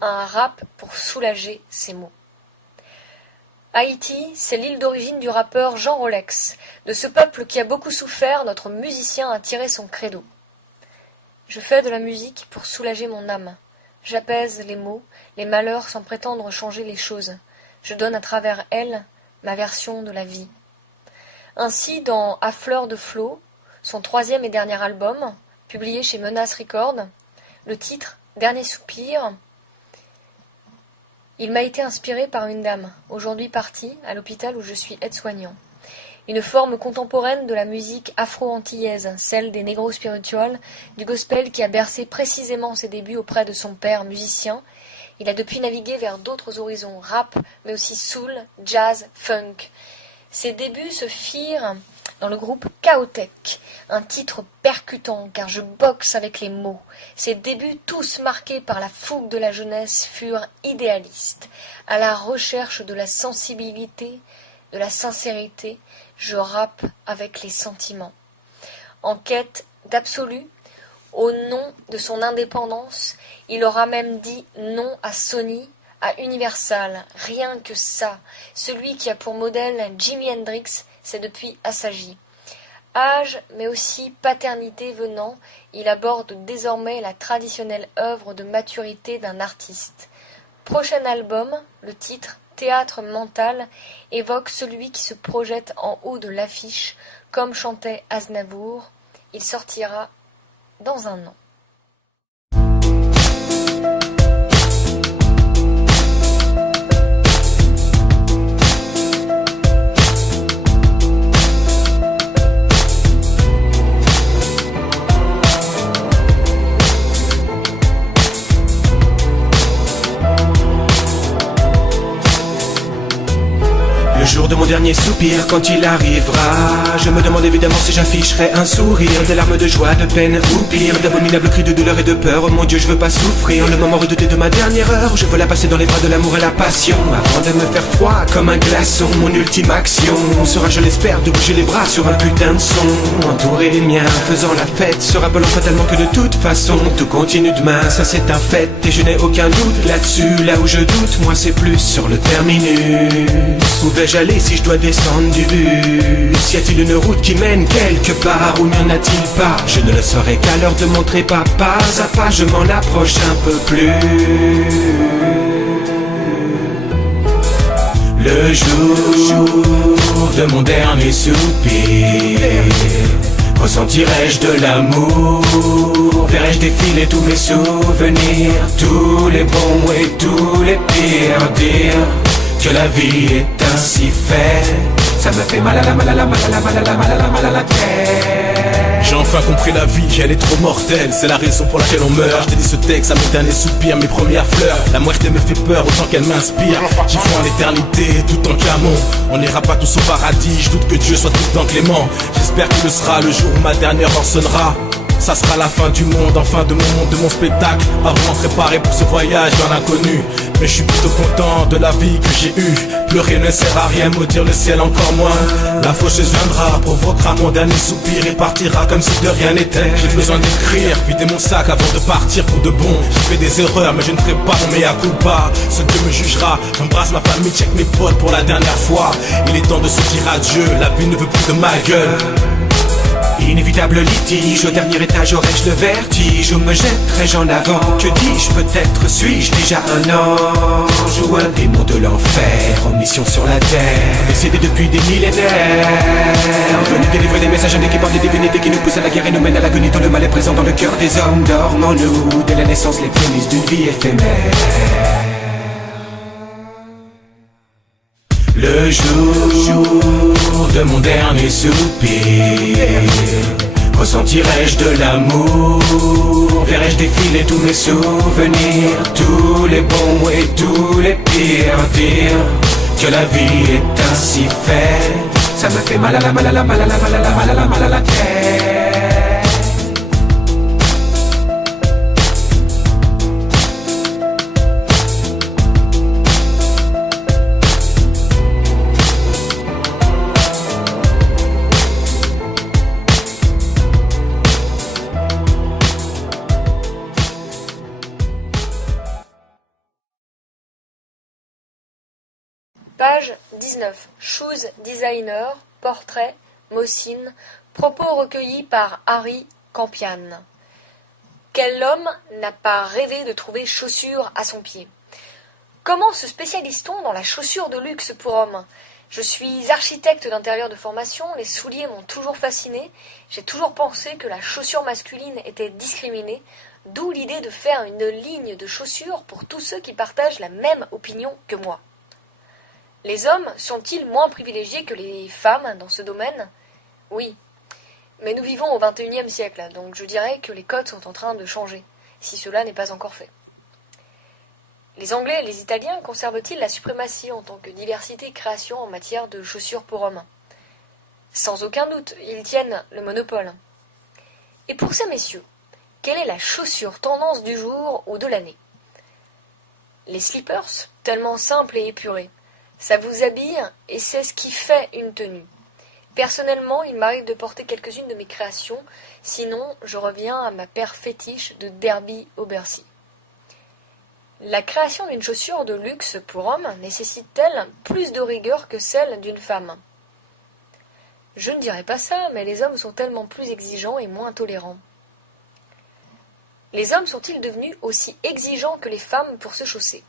Un rap pour soulager ses maux. Haïti, c'est l'île d'origine du rappeur Jean Rolex. De ce peuple qui a beaucoup souffert, notre musicien a tiré son credo. Je fais de la musique pour soulager mon âme. J'apaise les maux, les malheurs sans prétendre changer les choses. Je donne à travers elles ma version de la vie. Ainsi, dans À fleur de flot, son 3e et dernier album, publié chez Menace Records, le titre « Dernier soupir », il m'a été inspiré par une dame, aujourd'hui partie, à l'hôpital où je suis aide-soignant. Une forme contemporaine de la musique afro-antillaise, celle des négro spirituals, du gospel qui a bercé précisément ses débuts auprès de son père musicien. Il a depuis navigué vers d'autres horizons, rap, mais aussi soul, jazz, funk. Ses débuts se firent dans le groupe Chaotech, un titre percutant car je boxe avec les mots. Ses débuts, tous marqués par la fougue de la jeunesse, furent idéalistes. À la recherche de la sensibilité, de la sincérité, je rappe avec les sentiments. En quête d'absolu, au nom de son indépendance, il aura même dit non à Sony, à Universal, rien que ça. Celui qui a pour modèle Jimi Hendrix s'est depuis assagi. Âge, mais aussi paternité venant, il aborde désormais la traditionnelle œuvre de maturité d'un artiste. Prochain album, le titre Théâtre mental, évoque celui qui se projette en haut de l'affiche, comme chantait Aznavour. Il sortira dans un an. Le jour de mon dernier soupir, quand il arrivera, je me demande évidemment si j'afficherai un sourire, des larmes de joie, de peine ou pire, d'abominables cris de douleur et de peur. Oh mon Dieu, je veux pas souffrir, le moment redouté de ma dernière heure, je veux la passer dans les bras de l'amour et la passion, avant de me faire froid comme un glaçon. Mon ultime action sera, je l'espère, de bouger les bras sur un putain de son, entourer les miens, faisant la fête, se rappelant fatalement que de toute façon tout continue demain, ça c'est un fait, et je n'ai aucun doute là-dessus. Là où je doute, moi c'est plus sur le terminus. Où vais-je aller si je dois descendre du bus? Y a-t-il une route qui mène quelque part, ou n'y en a-t-il pas? Je ne le saurais qu'à l'heure de montrer pas à pas, je m'en approche un peu plus. Le jour de mon dernier soupir, ressentirai-je de l'amour? Verrai-je défiler tous mes souvenirs, tous les bons et tous les pires? Dire que la vie est ainsi faite, ça me fait mal à la, mal à la, mal à la, mal à la, mal à la, mal à la tête. J'ai enfin compris la vie, elle est trop mortelle. C'est la raison pour laquelle on meurt. Je t'ai dit ce texte à mes derniers soupirs, mes premières fleurs. La muerte me fait peur autant qu'elle m'inspire. J'y vois en l'éternité, tout en clamant. On n'ira pas tous au paradis, je doute que Dieu soit tout le temps clément. J'espère qu'il le sera le jour où ma dernière heure sonnera. Ça sera la fin du monde, enfin de mon monde, de mon spectacle. Pas vraiment préparé pour ce voyage dans l'inconnu, mais je suis plutôt content de la vie que j'ai eue. Pleurer ne sert à rien, maudire le ciel encore moins. La faucheuse viendra, provoquera mon dernier soupir et partira comme si de rien n'était. J'ai besoin d'écrire, vider mon sac avant de partir pour de bon. J'ai fait des erreurs mais je ne ferai pas mon mea culpa. Ce Dieu me jugera, j'embrasse ma famille, check mes potes pour la dernière fois. Il est temps de se dire adieu, la vie ne veut plus de ma gueule. Inévitable litige, au dernier étage aurais-je le vertige? Où me jetterai-je en avant? Que dis-je? Peut-être suis-je déjà un ange ou un démon de l'enfer en mission sur la terre, décédé depuis des millénaires, venu délivrer des messages à l'équipe des divinités qui nous poussent à la guerre et nous mènent à l'agonie. Tout le mal est présent dans le cœur des hommes. Dormons-nous dès la naissance les prémices d'une vie éphémère. Le jour de mon dernier soupir, ressentirai-je de l'amour? Verrai-je défiler tous mes souvenirs, tous les bons et tous les pires? Dire que la vie est ainsi faite, ça me fait mal à la mal à la mal à la mal à la mal à la mal à la tête. Page 19. Shoes Designer, portrait, Mossine, propos recueillis par Harry Campian. Quel homme n'a pas rêvé de trouver chaussures à son pied? Comment se spécialise-t-on dans la chaussure de luxe pour hommes? Je suis architecte d'intérieur de formation, les souliers m'ont toujours fasciné, j'ai toujours pensé que la chaussure masculine était discriminée, d'où l'idée de faire une ligne de chaussures pour tous ceux qui partagent la même opinion que moi. Les hommes sont-ils moins privilégiés que les femmes dans ce domaine? Oui, mais nous vivons au XXIe siècle, donc je dirais que les codes sont en train de changer, si cela n'est pas encore fait. Les Anglais et les Italiens conservent-ils la suprématie en tant que diversité-création en matière de chaussures pour hommes? Sans aucun doute, ils tiennent le monopole. Et pour ces messieurs, quelle est la chaussure tendance du jour ou de l'année? Les slippers, tellement simples et épurés. Ça vous habille et c'est ce qui fait une tenue. Personnellement, il m'arrive de porter quelques-unes de mes créations, sinon je reviens à ma paire fétiche de Derby au Bercy. La création d'une chaussure de luxe pour homme nécessite-t-elle plus de rigueur que celle d'une femme? Je ne dirais pas ça, mais les hommes sont tellement plus exigeants et moins tolérants. Les hommes sont-ils devenus aussi exigeants que les femmes pour se chausser?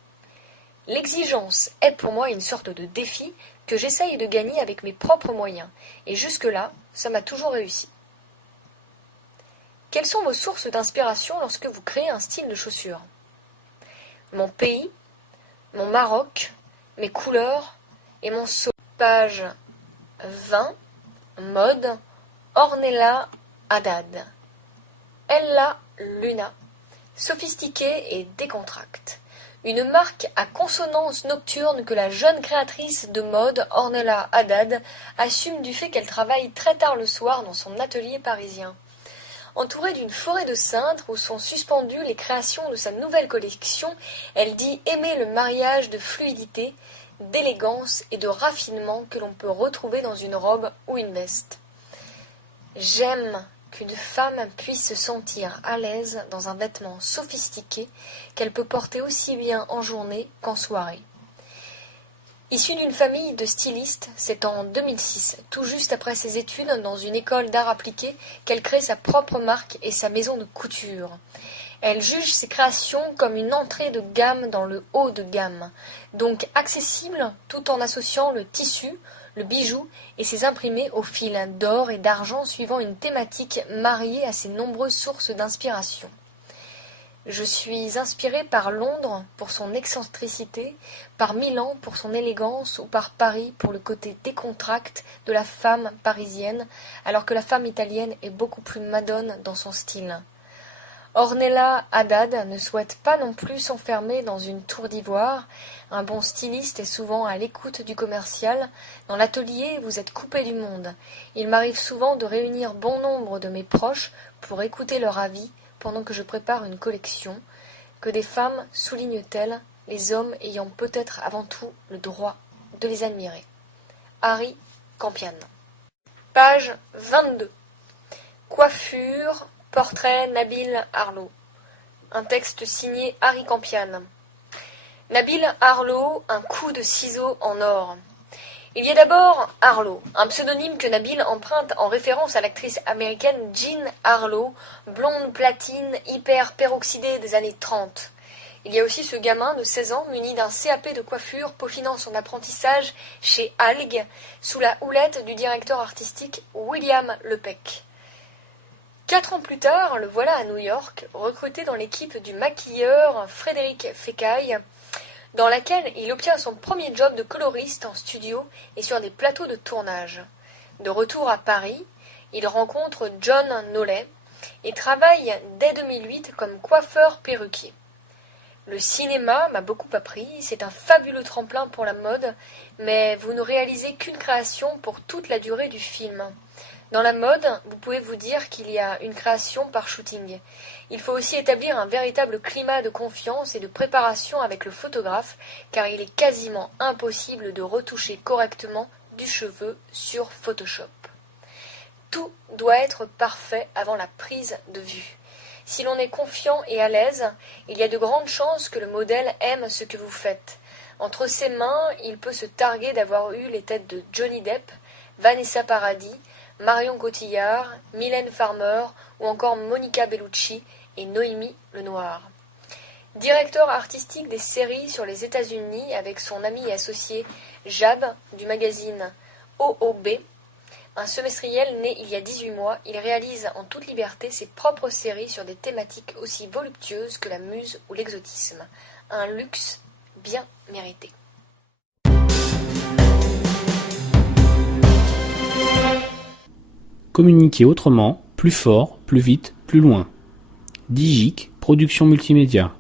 L'exigence est pour moi une sorte de défi que j'essaye de gagner avec mes propres moyens, et jusque-là, ça m'a toujours réussi. Quelles sont vos sources d'inspiration lorsque vous créez un style de chaussure? Mon pays, mon Maroc, mes couleurs et mon sol. Page 20, mode, Ornella Haddad. Ella Luna, sophistiquée et décontracte. Une marque à consonance nocturne que la jeune créatrice de mode Ornella Haddad assume du fait qu'elle travaille très tard le soir dans son atelier parisien. Entourée d'une forêt de cintres où sont suspendues les créations de sa nouvelle collection, elle dit aimer le mariage de fluidité, d'élégance et de raffinement que l'on peut retrouver dans une robe ou une veste. J'aime qu'une femme puisse se sentir à l'aise dans un vêtement sophistiqué qu'elle peut porter aussi bien en journée qu'en soirée. Issue d'une famille de stylistes, c'est en 2006, tout juste après ses études dans une école d'art appliqué, qu'elle crée sa propre marque et sa maison de couture. Elle juge ses créations comme une entrée de gamme dans le haut de gamme, donc accessible tout en associant le tissu, le bijou et ses imprimés au fil d'or et d'argent suivant une thématique mariée à ses nombreuses sources d'inspiration. Je suis inspiré par Londres pour son excentricité, par Milan pour son élégance ou par Paris pour le côté décontracté de la femme parisienne, alors que la femme italienne est beaucoup plus madone dans son style. Ornella Haddad ne souhaite pas non plus s'enfermer dans une tour d'ivoire. Un bon styliste est souvent à l'écoute du commercial. Dans l'atelier, vous êtes coupé du monde. Il m'arrive souvent de réunir bon nombre de mes proches pour écouter leur avis pendant que je prépare une collection. Que des femmes soulignent-elles, les hommes ayant peut-être avant tout le droit de les admirer. Harry Campion. Page 22. Coiffure. Portrait Nabil Arlot. Un texte signé Harry Campion. Nabil Arlot, un coup de ciseau en or. Il y a d'abord Arlo, un pseudonyme que Nabil emprunte en référence à l'actrice américaine Jean Harlow, blonde platine hyper peroxydée des années 30. Il y a aussi ce gamin de 16 ans muni d'un CAP de coiffure peaufinant son apprentissage chez Alg sous la houlette du directeur artistique William Lepec. 4 ans plus tard, le voilà à New York, recruté dans l'équipe du maquilleur Frédéric Fekkai, dans laquelle il obtient son premier job de coloriste en studio et sur des plateaux de tournage. De retour à Paris, il rencontre John Nollet et travaille dès 2008 comme coiffeur-perruquier. Le cinéma m'a beaucoup appris, c'est un fabuleux tremplin pour la mode, mais vous ne réalisez qu'une création pour toute la durée du film. Dans la mode, vous pouvez vous dire qu'il y a une création par shooting. Il faut aussi établir un véritable climat de confiance et de préparation avec le photographe, car il est quasiment impossible de retoucher correctement du cheveu sur Photoshop. Tout doit être parfait avant la prise de vue. Si l'on est confiant et à l'aise, il y a de grandes chances que le modèle aime ce que vous faites. Entre ses mains, il peut se targuer d'avoir eu les têtes de Johnny Depp, Vanessa Paradis, Marion Cotillard, Mylène Farmer ou encore Monica Bellucci et Noémie Lenoir. Directeur artistique des séries sur les États-Unis avec son ami et associé Jab du magazine OOB, un semestriel né il y a 18 mois, il réalise en toute liberté ses propres séries sur des thématiques aussi voluptueuses que la muse ou l'exotisme. Un luxe bien mérité. Communiquer autrement, plus fort, plus vite, plus loin. Digic, production multimédia.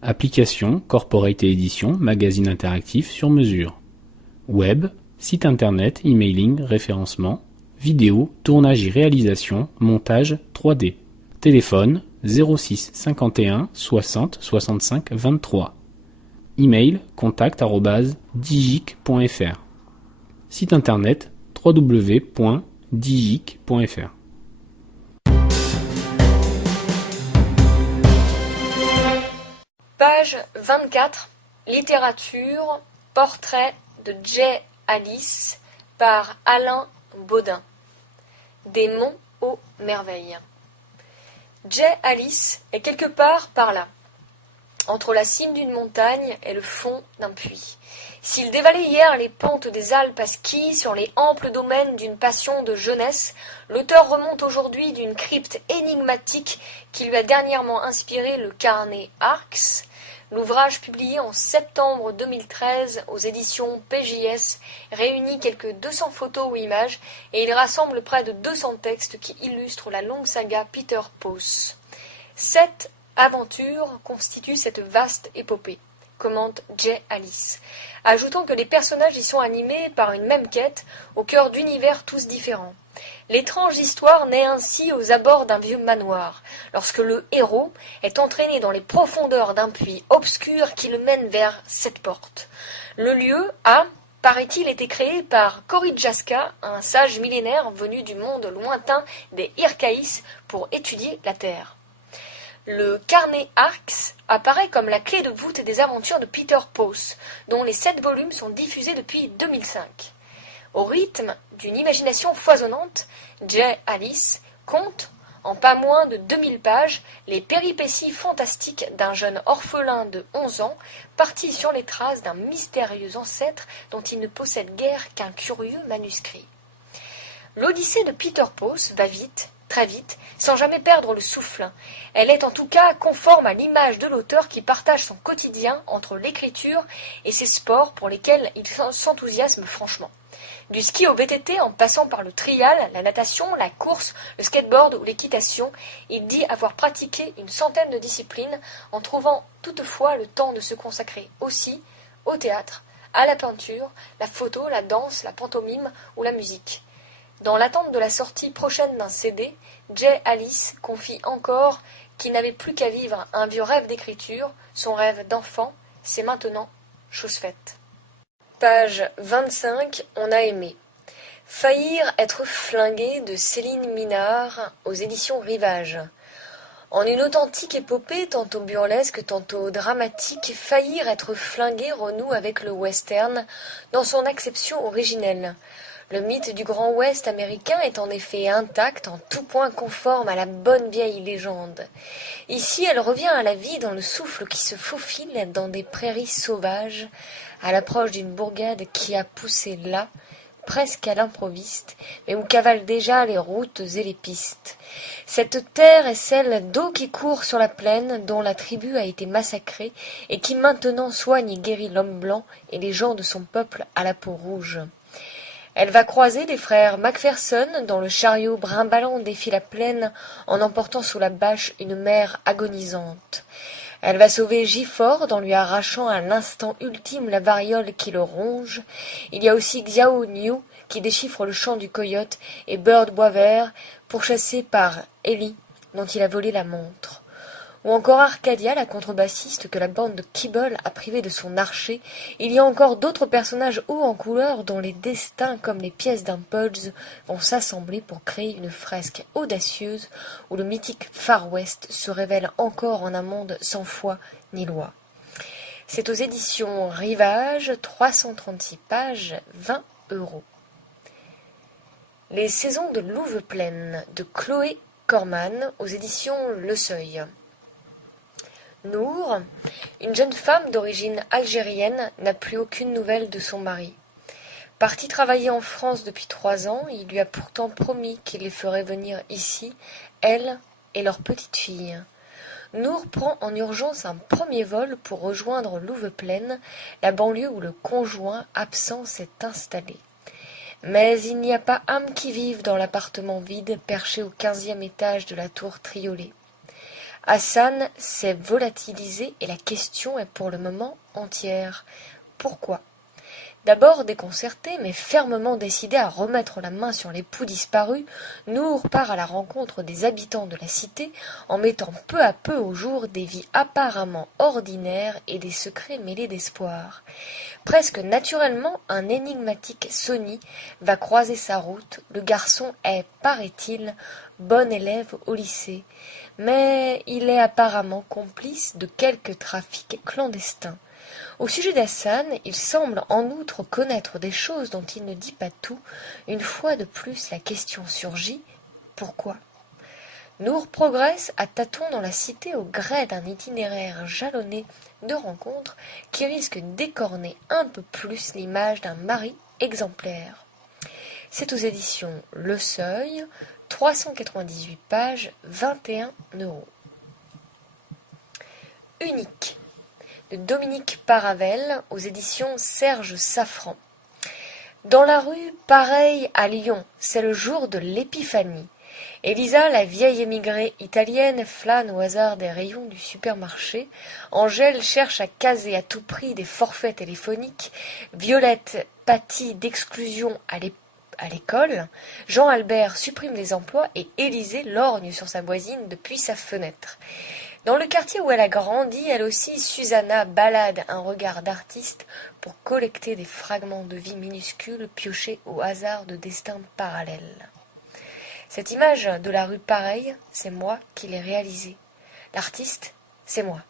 Application, corporate et édition, magazine interactif sur mesure. Web, site internet, emailing, référencement. Vidéo, tournage et réalisation, montage 3D. Téléphone 06 51 60 65 23. Email contact@digic.fr. Site internet www.digic.fr. Page 24. Littérature. Portrait de Jay Alice par Alain Baudin. Des monts aux merveilles. Jay Alice est quelque part par là, entre la cime d'une montagne et le fond d'un puits. S'il dévalait hier les pentes des Alpes à ski sur les amples domaines d'une passion de jeunesse, l'auteur remonte aujourd'hui d'une crypte énigmatique qui lui a dernièrement inspiré le carnet Arx. L'ouvrage publié en septembre 2013 aux éditions PJS réunit quelques 200 photos ou images et il rassemble près de 200 textes qui illustrent la longue saga Peter Pose. 7 aventures constituent cette vaste épopée, commente Jay Alice, ajoutant que les personnages y sont animés par une même quête, au cœur d'univers tous différents. L'étrange histoire naît ainsi aux abords d'un vieux manoir, lorsque le héros est entraîné dans les profondeurs d'un puits obscur qui le mène vers cette porte. Le lieu a, paraît-il, été créé par Korijaska, un sage millénaire venu du monde lointain des Irkaïs pour étudier la Terre. Le carnet Arx apparaît comme la clé de voûte des aventures de Peter Pose, dont les 7 volumes sont diffusés depuis 2005. Au rythme d'une imagination foisonnante, Jay Alice compte, en pas moins de 2000 pages, les péripéties fantastiques d'un jeune orphelin de 11 ans, parti sur les traces d'un mystérieux ancêtre dont il ne possède guère qu'un curieux manuscrit. L'Odyssée de Peter Pose va vite, très vite, sans jamais perdre le souffle. Elle est en tout cas conforme à l'image de l'auteur qui partage son quotidien entre l'écriture et ses sports pour lesquels il s'enthousiasme franchement. Du ski au VTT en passant par le trial, la natation, la course, le skateboard ou l'équitation, il dit avoir pratiqué une centaine de disciplines en trouvant toutefois le temps de se consacrer aussi au théâtre, à la peinture, la photo, la danse, la pantomime ou la musique. Dans l'attente de la sortie prochaine d'un CD, Jay Alice confie encore qu'il n'avait plus qu'à vivre un vieux rêve d'écriture, son rêve d'enfant, c'est maintenant chose faite. Page 25, on a aimé. Faillir être flingué de Céline Minard aux éditions Rivage. En une authentique épopée, tantôt burlesque, tantôt dramatique, Faillir être flingué renoue avec le western dans son acception originelle. Le mythe du Grand Ouest américain est en effet intact, en tout point conforme à la bonne vieille légende. Ici, elle revient à la vie dans le souffle qui se faufile dans des prairies sauvages, à l'approche d'une bourgade qui a poussé là, presque à l'improviste, mais où cavalent déjà les routes et les pistes. Cette terre est celle d'eau qui court sur la plaine, dont la tribu a été massacrée, et qui maintenant soigne et guérit l'homme blanc et les gens de son peuple à la peau rouge. Elle va croiser les frères Macpherson, dont le chariot brimballant défie la plaine en emportant sous la bâche une mère agonisante. Elle va sauver Gifford en lui arrachant à l'instant ultime la variole qui le ronge. Il y a aussi Xiao Niu qui déchiffre le chant du coyote et Bird Boisvert pourchassé par Ellie dont il a volé la montre. Ou encore Arcadia, la contrebassiste que la bande de Kibble a privée de son archer. Il y a encore d'autres personnages hauts en couleur dont les destins, comme les pièces d'un Pudge, vont s'assembler pour créer une fresque audacieuse où le mythique Far West se révèle encore en un monde sans foi ni loi. C'est aux éditions Rivage, 336 pages, 20 €. Les saisons de Louveplaine de Chloé Corman aux éditions Le Seuil. Nour, une jeune femme d'origine algérienne, n'a plus aucune nouvelle de son mari. Parti travailler en France depuis 3 ans, il lui a pourtant promis qu'il les ferait venir ici, elle et leur petite fille. Nour prend en urgence un premier vol pour rejoindre Louveplaine, la banlieue où le conjoint absent s'est installé. Mais il n'y a pas âme qui vive dans l'appartement vide perché au 15e étage de la tour Triolet. Hassan s'est volatilisé et la question est pour le moment entière. Pourquoi ? D'abord déconcerté, mais fermement décidé à remettre la main sur l'époux disparu, Nour part à la rencontre des habitants de la cité en mettant peu à peu au jour des vies apparemment ordinaires et des secrets mêlés d'espoir. Presque naturellement, un énigmatique Sonny va croiser sa route. Le garçon est, paraît-il, bon élève au lycée, mais il est apparemment complice de quelques trafics clandestins. Au sujet d'Hassan, il semble en outre connaître des choses dont il ne dit pas tout. Une fois de plus, la question surgit, pourquoi ? Nour progresse à tâtons dans la cité au gré d'un itinéraire jalonné de rencontres qui risque d'écorner un peu plus l'image d'un mari exemplaire. C'est aux éditions Le Seuil, 398 pages, 21 €. Unique de Dominique Paravel aux éditions Serge Safran. Dans la rue, pareil à Lyon, c'est le jour de l'épiphanie. Elisa, la vieille émigrée italienne, flâne au hasard des rayons du supermarché. Angèle cherche à caser à tout prix des forfaits téléphoniques. Violette pâtit d'exclusion à l'école. Jean-Albert supprime des emplois et Élisée lorgne sur sa voisine depuis sa fenêtre. Dans le quartier où elle a grandi, elle aussi, Susanna balade un regard d'artiste pour collecter des fragments de vie minuscules piochés au hasard de destins parallèles. Cette image de la rue pareille, c'est moi qui l'ai réalisée. L'artiste, c'est moi.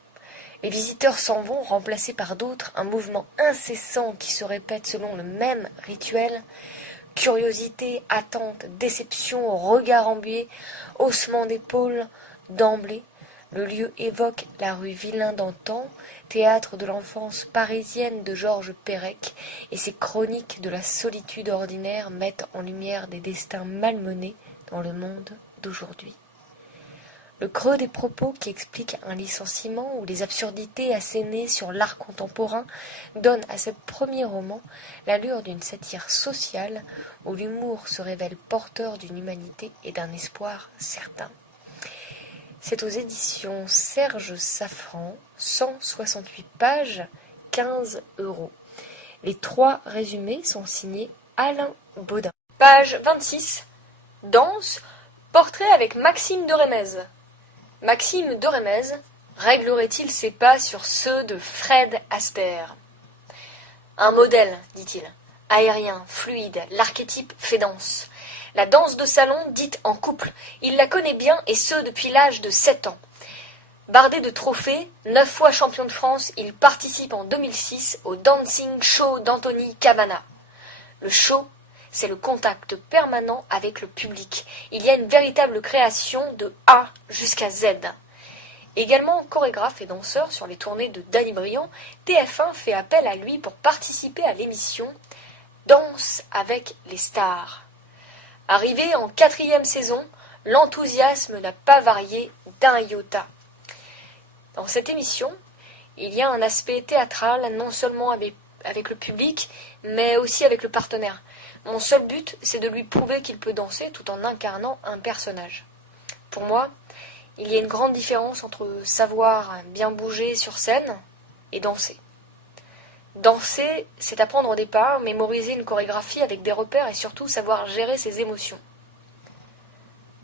Les visiteurs s'en vont, remplacés par d'autres, un mouvement incessant qui se répète selon le même rituel. Curiosité, attente, déception, regard embué, haussement d'épaules, d'emblée. Le lieu évoque la rue Villain d'antan, théâtre de l'enfance parisienne de Georges Perec, et ses chroniques de la solitude ordinaire mettent en lumière des destins malmenés dans le monde d'aujourd'hui. Le creux des propos qui expliquent un licenciement ou les absurdités assénées sur l'art contemporain donnent à ce premier roman l'allure d'une satire sociale où l'humour se révèle porteur d'une humanité et d'un espoir certain. C'est aux éditions Serge Safran, 168 pages, 15 €. Les 3 résumés sont signés Alain Baudin. Page 26. Danse, portrait avec Maxime de Rémez. Maxime de Rémez réglerait-il ses pas sur ceux de Fred Astaire? Un modèle, dit-il, aérien, fluide, l'archétype fait danse. La danse de salon dite en couple, il la connaît bien et ce depuis l'âge de 7 ans. Bardé de trophées, 9 fois champion de France, il participe en 2006 au Dancing Show d'Anthony Cavana. Le show, c'est le contact permanent avec le public. Il y a une véritable création de A jusqu'à Z. Également chorégraphe et danseur sur les tournées de Danny Briand, TF1 fait appel à lui pour participer à l'émission Danse avec les stars. Arrivé en 4e saison, l'enthousiasme n'a pas varié d'un iota. Dans cette émission, il y a un aspect théâtral non seulement avec le public, mais aussi avec le partenaire. Mon seul but, c'est de lui prouver qu'il peut danser tout en incarnant un personnage. Pour moi, il y a une grande différence entre savoir bien bouger sur scène et danser. Danser, c'est apprendre des pas, mémoriser une chorégraphie avec des repères et surtout savoir gérer ses émotions.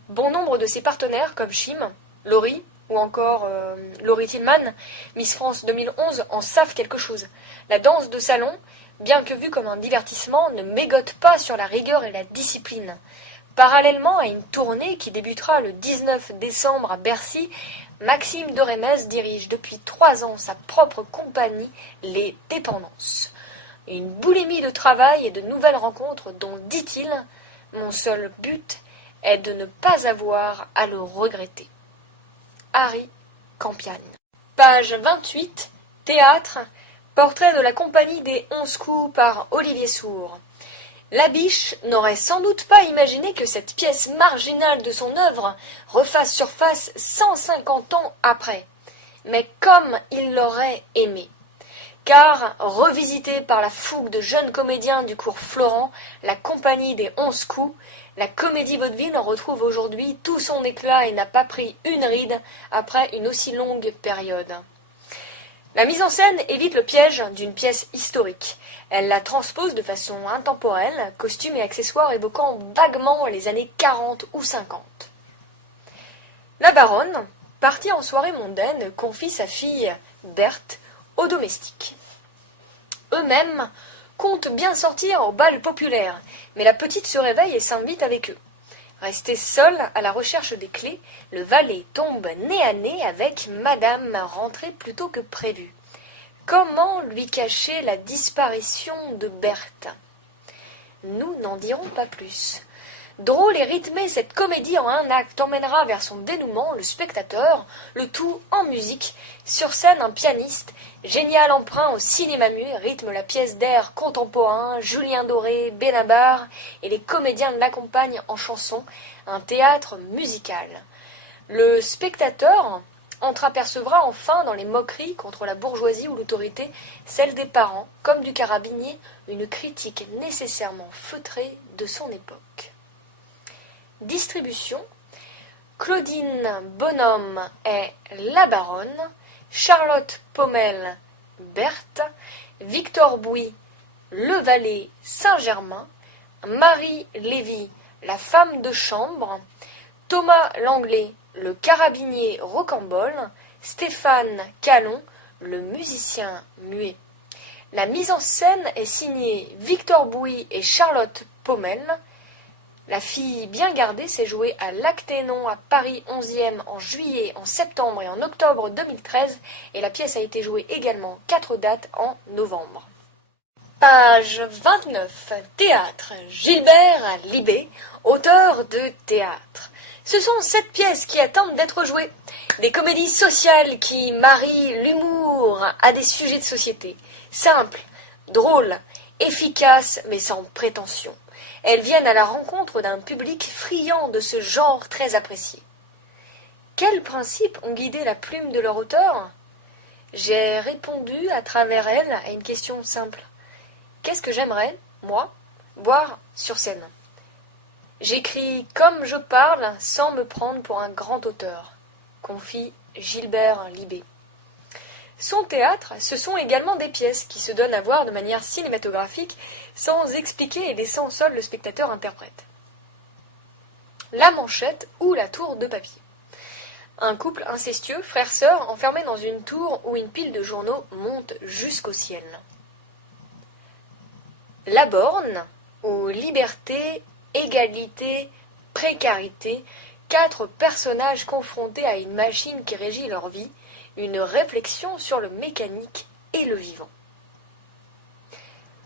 Bon nombre de ses partenaires, comme Chim, Laurie ou encore Laurie Tillman, Miss France 2011, en savent quelque chose. La danse de salon, bien que vue comme un divertissement, ne mégote pas sur la rigueur et la discipline. Parallèlement à une tournée qui débutera le 19 décembre à Bercy, Maxime de Rémez dirige depuis 3 ans sa propre compagnie, Les Dépendances. Une boulimie de travail et de nouvelles rencontres dont, dit-il, mon seul but est de ne pas avoir à le regretter. Harry Campion. Page 28, théâtre, portrait de la compagnie des 11 coups par Olivier Sourd. Labiche n'aurait sans doute pas imaginé que cette pièce marginale de son œuvre refasse surface 150 ans après, mais comme il l'aurait aimé. Car, revisitée par la fougue de jeunes comédiens du cours Florent, la compagnie des 11 coups, la comédie vaudeville en retrouve aujourd'hui tout son éclat et n'a pas pris une ride après une aussi longue période. La mise en scène évite le piège d'une pièce historique. Elle la transpose de façon intemporelle, costumes et accessoires évoquant vaguement les années 40 ou 50. La baronne, partie en soirée mondaine, confie sa fille, Berthe, aux domestiques. Eux-mêmes comptent bien sortir au bal populaire, mais la petite se réveille et s'invite avec eux. Resté seul à la recherche des clés, le valet tombe nez à nez avec Madame rentrée plus tôt que prévu. Comment lui cacher la disparition de Berthe? Nous n'en dirons pas plus. Drôle et rythmée, cette comédie en un acte emmènera vers son dénouement le spectateur, le tout en musique. Sur scène, un pianiste, génial emprunt au cinéma muet, rythme la pièce d'air contemporain, Julien Doré, Benabar, et les comédiens l'accompagnent en chanson, un théâtre musical. Le spectateur entreapercevra enfin dans les moqueries contre la bourgeoisie ou l'autorité, celle des parents, comme du carabinier, une critique nécessairement feutrée de son époque. Distribution: Claudine Bonhomme est la baronne, Charlotte Pommel, Berthe, Victor Bouy, le valet Saint-Germain, Marie Lévy, la femme de chambre, Thomas Langlais, le carabinier rocambole, Stéphane Calon, le musicien muet. La mise en scène est signée Victor Bouy et Charlotte Pommel. La fille bien gardée s'est jouée à l'Acténon à Paris 11e en juillet, en septembre et en octobre 2013 et la pièce a été jouée également 4 dates en novembre. Page 29. Théâtre. Gilbert Libé, auteur de théâtre. Ce sont 7 pièces qui attendent d'être jouées. Des comédies sociales qui marient l'humour à des sujets de société. Simples, drôles, efficaces mais sans prétention. elles viennent à la rencontre d'un public friand de ce genre très apprécié. Quels principes ont guidé la plume de leur auteur ? J'ai répondu à travers elle à une question simple. Qu'est-ce que j'aimerais, moi, voir sur scène ? J'écris comme je parle sans me prendre pour un grand auteur, confie Gilbert Libé. Son théâtre, ce sont également des pièces qui se donnent à voir de manière cinématographique sans expliquer et laissant seul le spectateur interprète. La manchette ou la tour de papier. Un couple incestueux, frère-sœur, enfermé dans une tour où une pile de journaux monte jusqu'au ciel. La borne, aux liberté, égalité, précarité, 4 personnages confrontés à une machine qui régit leur vie, une réflexion sur le mécanique et le vivant.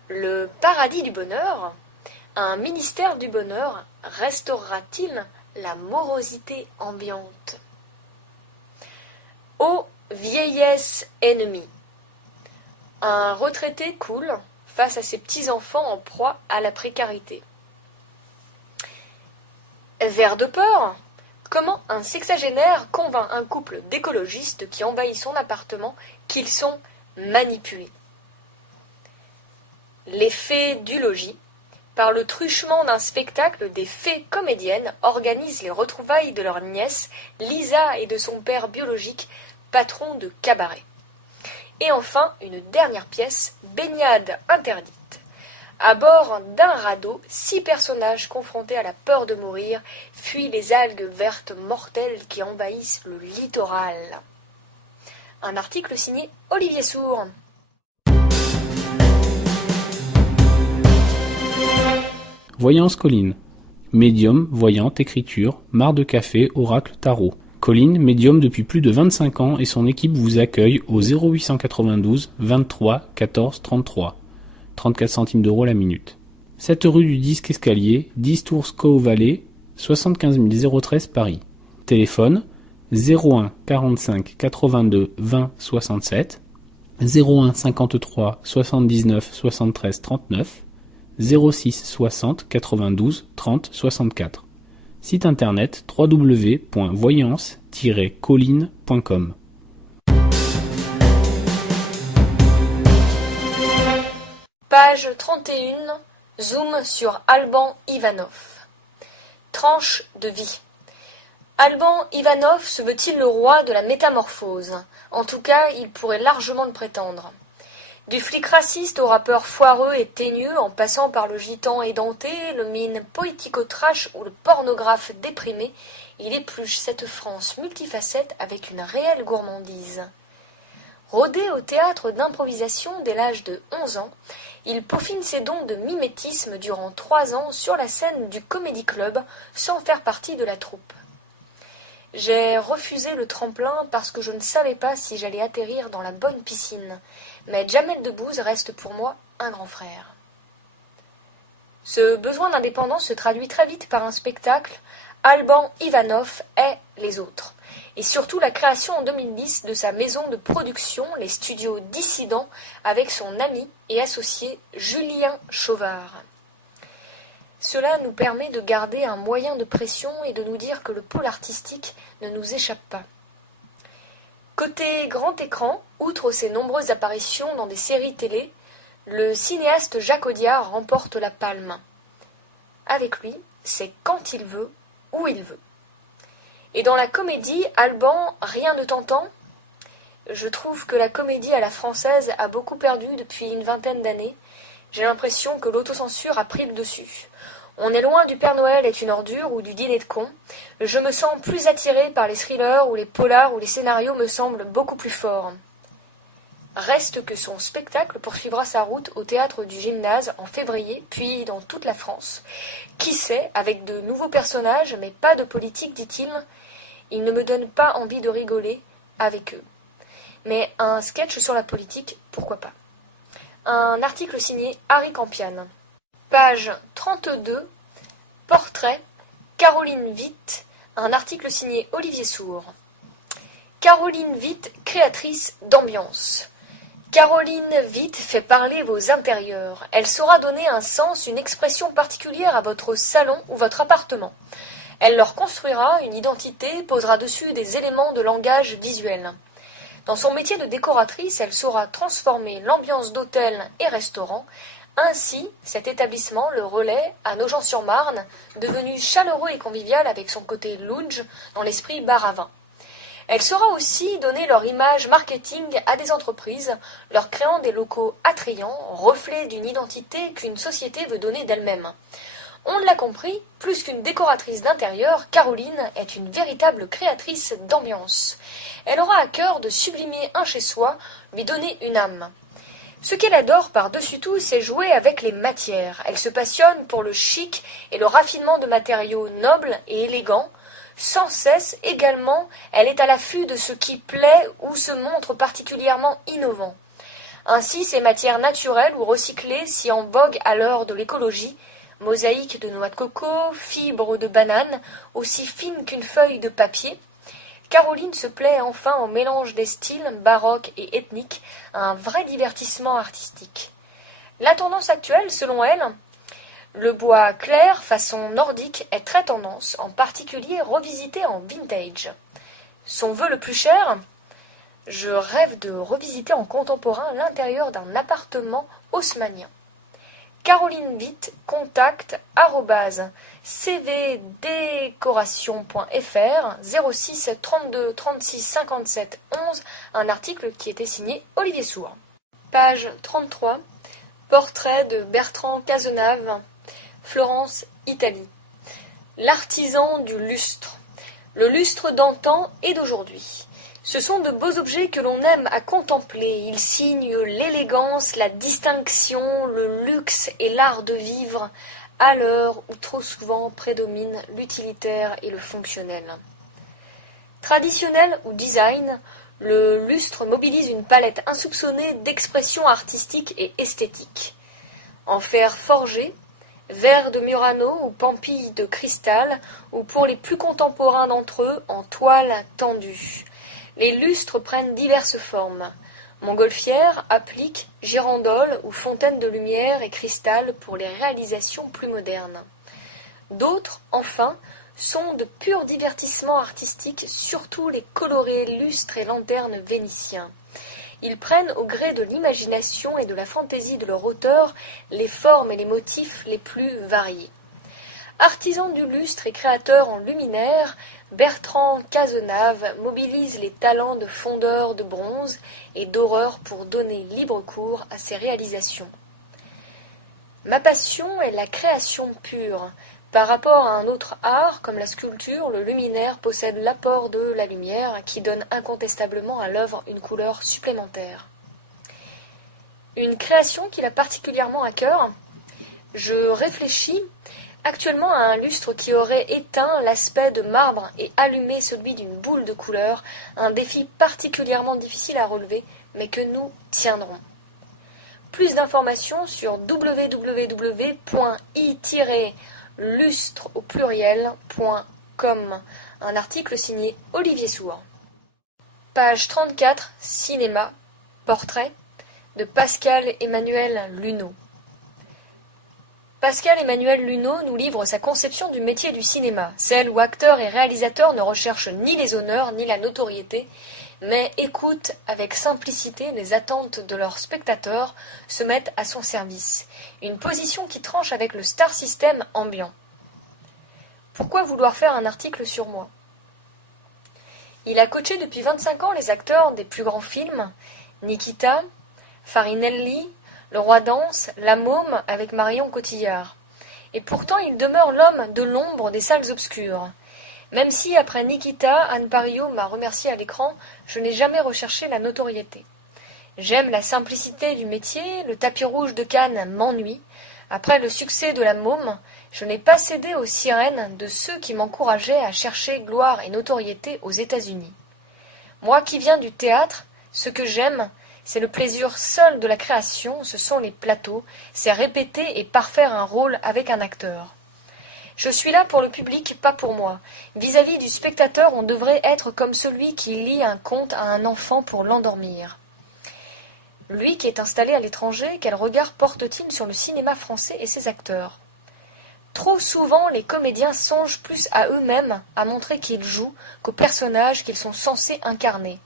Le paradis du bonheur, un ministère du bonheur restaurera-t-il la morosité ambiante ? Ô vieillesse ennemie, un retraité coule face à ses petits-enfants en proie à la précarité. Vers de peur, comment un sexagénaire convainc un couple d'écologistes qui envahit son appartement qu'ils sont manipulés. Les fées du logis, par le truchement d'un spectacle, des fées comédiennes organisent les retrouvailles de leur nièce, Lisa, et de son père biologique, patron de cabaret. Et enfin, une dernière pièce, baignade interdite. À bord d'un radeau, 6 personnages confrontés à la peur de mourir fuient les algues vertes mortelles qui envahissent le littoral. Un article signé Olivier Sour. Voyance Colline. Médium, voyante, écriture, mare de café, oracle, tarot. Colline, médium depuis plus de 25 ans et son équipe vous accueille au 0892 23 14 33. 34 centimes d'euros la minute. 7 rue du Disque Escalier, 10 tours Scaut Valley, 75 013 Paris. Téléphone 01 45 82 20 67, 01 53 79 73 39, 06 60 92 30 64. Site internet www.voyance-colline.com. Page 31, zoom sur Alban Ivanov. Tranche de vie. Alban Ivanov se veut-il le roi de la métamorphose ? En tout cas, il pourrait largement le prétendre. Du flic raciste au rappeur foireux et teigneux, en passant par le gitan édenté, le mine poético-trash ou le pornographe déprimé, il épluche cette France multifacette avec une réelle gourmandise. Rodé au théâtre d'improvisation dès l'âge de 11 ans, il peaufine ses dons de mimétisme durant 3 ans sur la scène du Comedy Club sans faire partie de la troupe. J'ai refusé le tremplin parce que je ne savais pas si j'allais atterrir dans la bonne piscine, mais Jamel Debbouze reste pour moi un grand frère. Ce besoin d'indépendance se traduit très vite par un spectacle, Alban Ivanov est les autres, et surtout la création en 2010 de sa maison de production, les studios Dissidents, avec son ami et associé Julien Chauvard. Cela nous permet de garder un moyen de pression et de nous dire que le pôle artistique ne nous échappe pas. Côté grand écran, outre ses nombreuses apparitions dans des séries télé, le cinéaste Jacques Audiard remporte la palme. Avec lui, c'est quand il veut, où il veut. Et dans la comédie, Alban, rien ne t'entend ? Je trouve que la comédie à la française a beaucoup perdu depuis une vingtaine d'années. J'ai l'impression que l'autocensure a pris le dessus. On est loin du Père Noël est une ordure ou du dîner de cons. Je me sens plus attirée par les thrillers ou les polars où les scénarios me semblent beaucoup plus forts. Reste que son spectacle poursuivra sa route au théâtre du Gymnase en février, puis dans toute la France. Qui sait, avec de nouveaux personnages, mais pas de politique, dit-il. Il ne me donne pas envie de rigoler avec eux. Mais un sketch sur la politique, pourquoi pas. Un article signé Harry Campian. Page 32, portrait, Caroline Witt, un article signé Olivier Sour. Caroline Witt, créatrice d'ambiance. Caroline Witt fait parler vos intérieurs. Elle saura donner un sens, une expression particulière à votre salon ou votre appartement. Elle leur construira une identité, posera dessus des éléments de langage visuel. Dans son métier de décoratrice, elle saura transformer l'ambiance d'hôtel et restaurant. Ainsi, cet établissement le relaie à Nogent-sur-Marne, devenu chaleureux et convivial avec son côté lounge dans l'esprit bar à vin. Elle saura aussi donner leur image marketing à des entreprises, leur créant des locaux attrayants, reflets d'une identité qu'une société veut donner d'elle-même. On l'a compris, plus qu'une décoratrice d'intérieur, Caroline est une véritable créatrice d'ambiance. Elle aura à cœur de sublimer un chez-soi, lui donner une âme. Ce qu'elle adore par-dessus tout, c'est jouer avec les matières. Elle se passionne pour le chic et le raffinement de matériaux nobles et élégants. Sans cesse également, elle est à l'affût de ce qui plaît ou se montre particulièrement innovant. Ainsi, ces matières naturelles ou recyclées, si en vogue à l'heure de l'écologie, mosaïques de noix de coco, fibres de banane, aussi fines qu'une feuille de papier, Caroline se plaît enfin au mélange des styles baroques et ethniques, un vrai divertissement artistique. La tendance actuelle, selon elle, le bois clair façon nordique est très tendance, en particulier revisité en vintage. Son vœu le plus cher ? Je rêve de revisiter en contemporain l'intérieur d'un appartement haussmannien. Caroline Witt, contact @cvdecoration.fr 06 32 36 57 11, un article qui était signé Olivier Sourd. Page 33, portrait de Bertrand Cazenave, Florence, Italie. L'artisan du lustre. Le lustre d'antan et d'aujourd'hui. Ce sont de beaux objets que l'on aime à contempler. Ils signent l'élégance, la distinction, le luxe et l'art de vivre, à l'heure où trop souvent prédomine l'utilitaire et le fonctionnel. Traditionnel ou design, le lustre mobilise une palette insoupçonnée d'expressions artistiques et esthétiques. En fer forgé, verre de Murano ou pampille de cristal, ou pour les plus contemporains d'entre eux, en toile tendue. Les lustres prennent diverses formes. Montgolfière, applique, girandole ou fontaine de lumière et cristal pour les réalisations plus modernes. D'autres, enfin, sont de purs divertissements artistiques, surtout les colorés lustres et lanternes vénitiens. Ils prennent au gré de l'imagination et de la fantaisie de leur auteur les formes et les motifs les plus variés. Artisan du lustre et créateur en luminaire, Bertrand Cazenave mobilise les talents de fondeur de bronze et d'horreur pour donner libre cours à ses réalisations. Ma passion est la création pure. Par rapport à un autre art, comme la sculpture, le luminaire possède l'apport de la lumière qui donne incontestablement à l'œuvre une couleur supplémentaire. Une création qu'il a particulièrement à cœur. Je réfléchis actuellement à un lustre qui aurait éteint l'aspect de marbre et allumé celui d'une boule de couleur, un défi particulièrement difficile à relever, mais que nous tiendrons. Plus d'informations sur www.i-lustre.com, un article signé Olivier Sourd. Page 34, Cinéma, portrait de Pascal-Emmanuel Luneau. Pascal-Emmanuel Luneau nous livre sa conception du métier du cinéma, celle où acteurs et réalisateurs ne recherchent ni les honneurs ni la notoriété, mais écoutent avec simplicité les attentes de leurs spectateurs, se mettent à son service. Une position qui tranche avec le star system ambiant. Pourquoi vouloir faire un article sur moi ? Il a coaché depuis 25 ans les acteurs des plus grands films, Nikita, Farinelli, Le Roi danse, La Môme avec Marion Cotillard. Et pourtant il demeure l'homme de l'ombre des salles obscures. Même si, après Nikita, Anne Parillot m'a remercié à l'écran, je n'ai jamais recherché la notoriété. J'aime la simplicité du métier, le tapis rouge de Cannes m'ennuie. Après le succès de La Môme, je n'ai pas cédé aux sirènes de ceux qui m'encourageaient à chercher gloire et notoriété aux États-Unis. Moi qui viens du théâtre, ce que j'aime, c'est le plaisir seul de la création, ce sont les plateaux, c'est répéter et parfaire un rôle avec un acteur. Je suis là pour le public, pas pour moi. Vis-à-vis du spectateur, on devrait être comme celui qui lit un conte à un enfant pour l'endormir. Lui qui est installé à l'étranger, quel regard porte-t-il sur le cinéma français et ses acteurs? Trop souvent, les comédiens songent plus à eux-mêmes, à montrer qu'ils jouent, qu'aux personnages qu'ils sont censés incarner.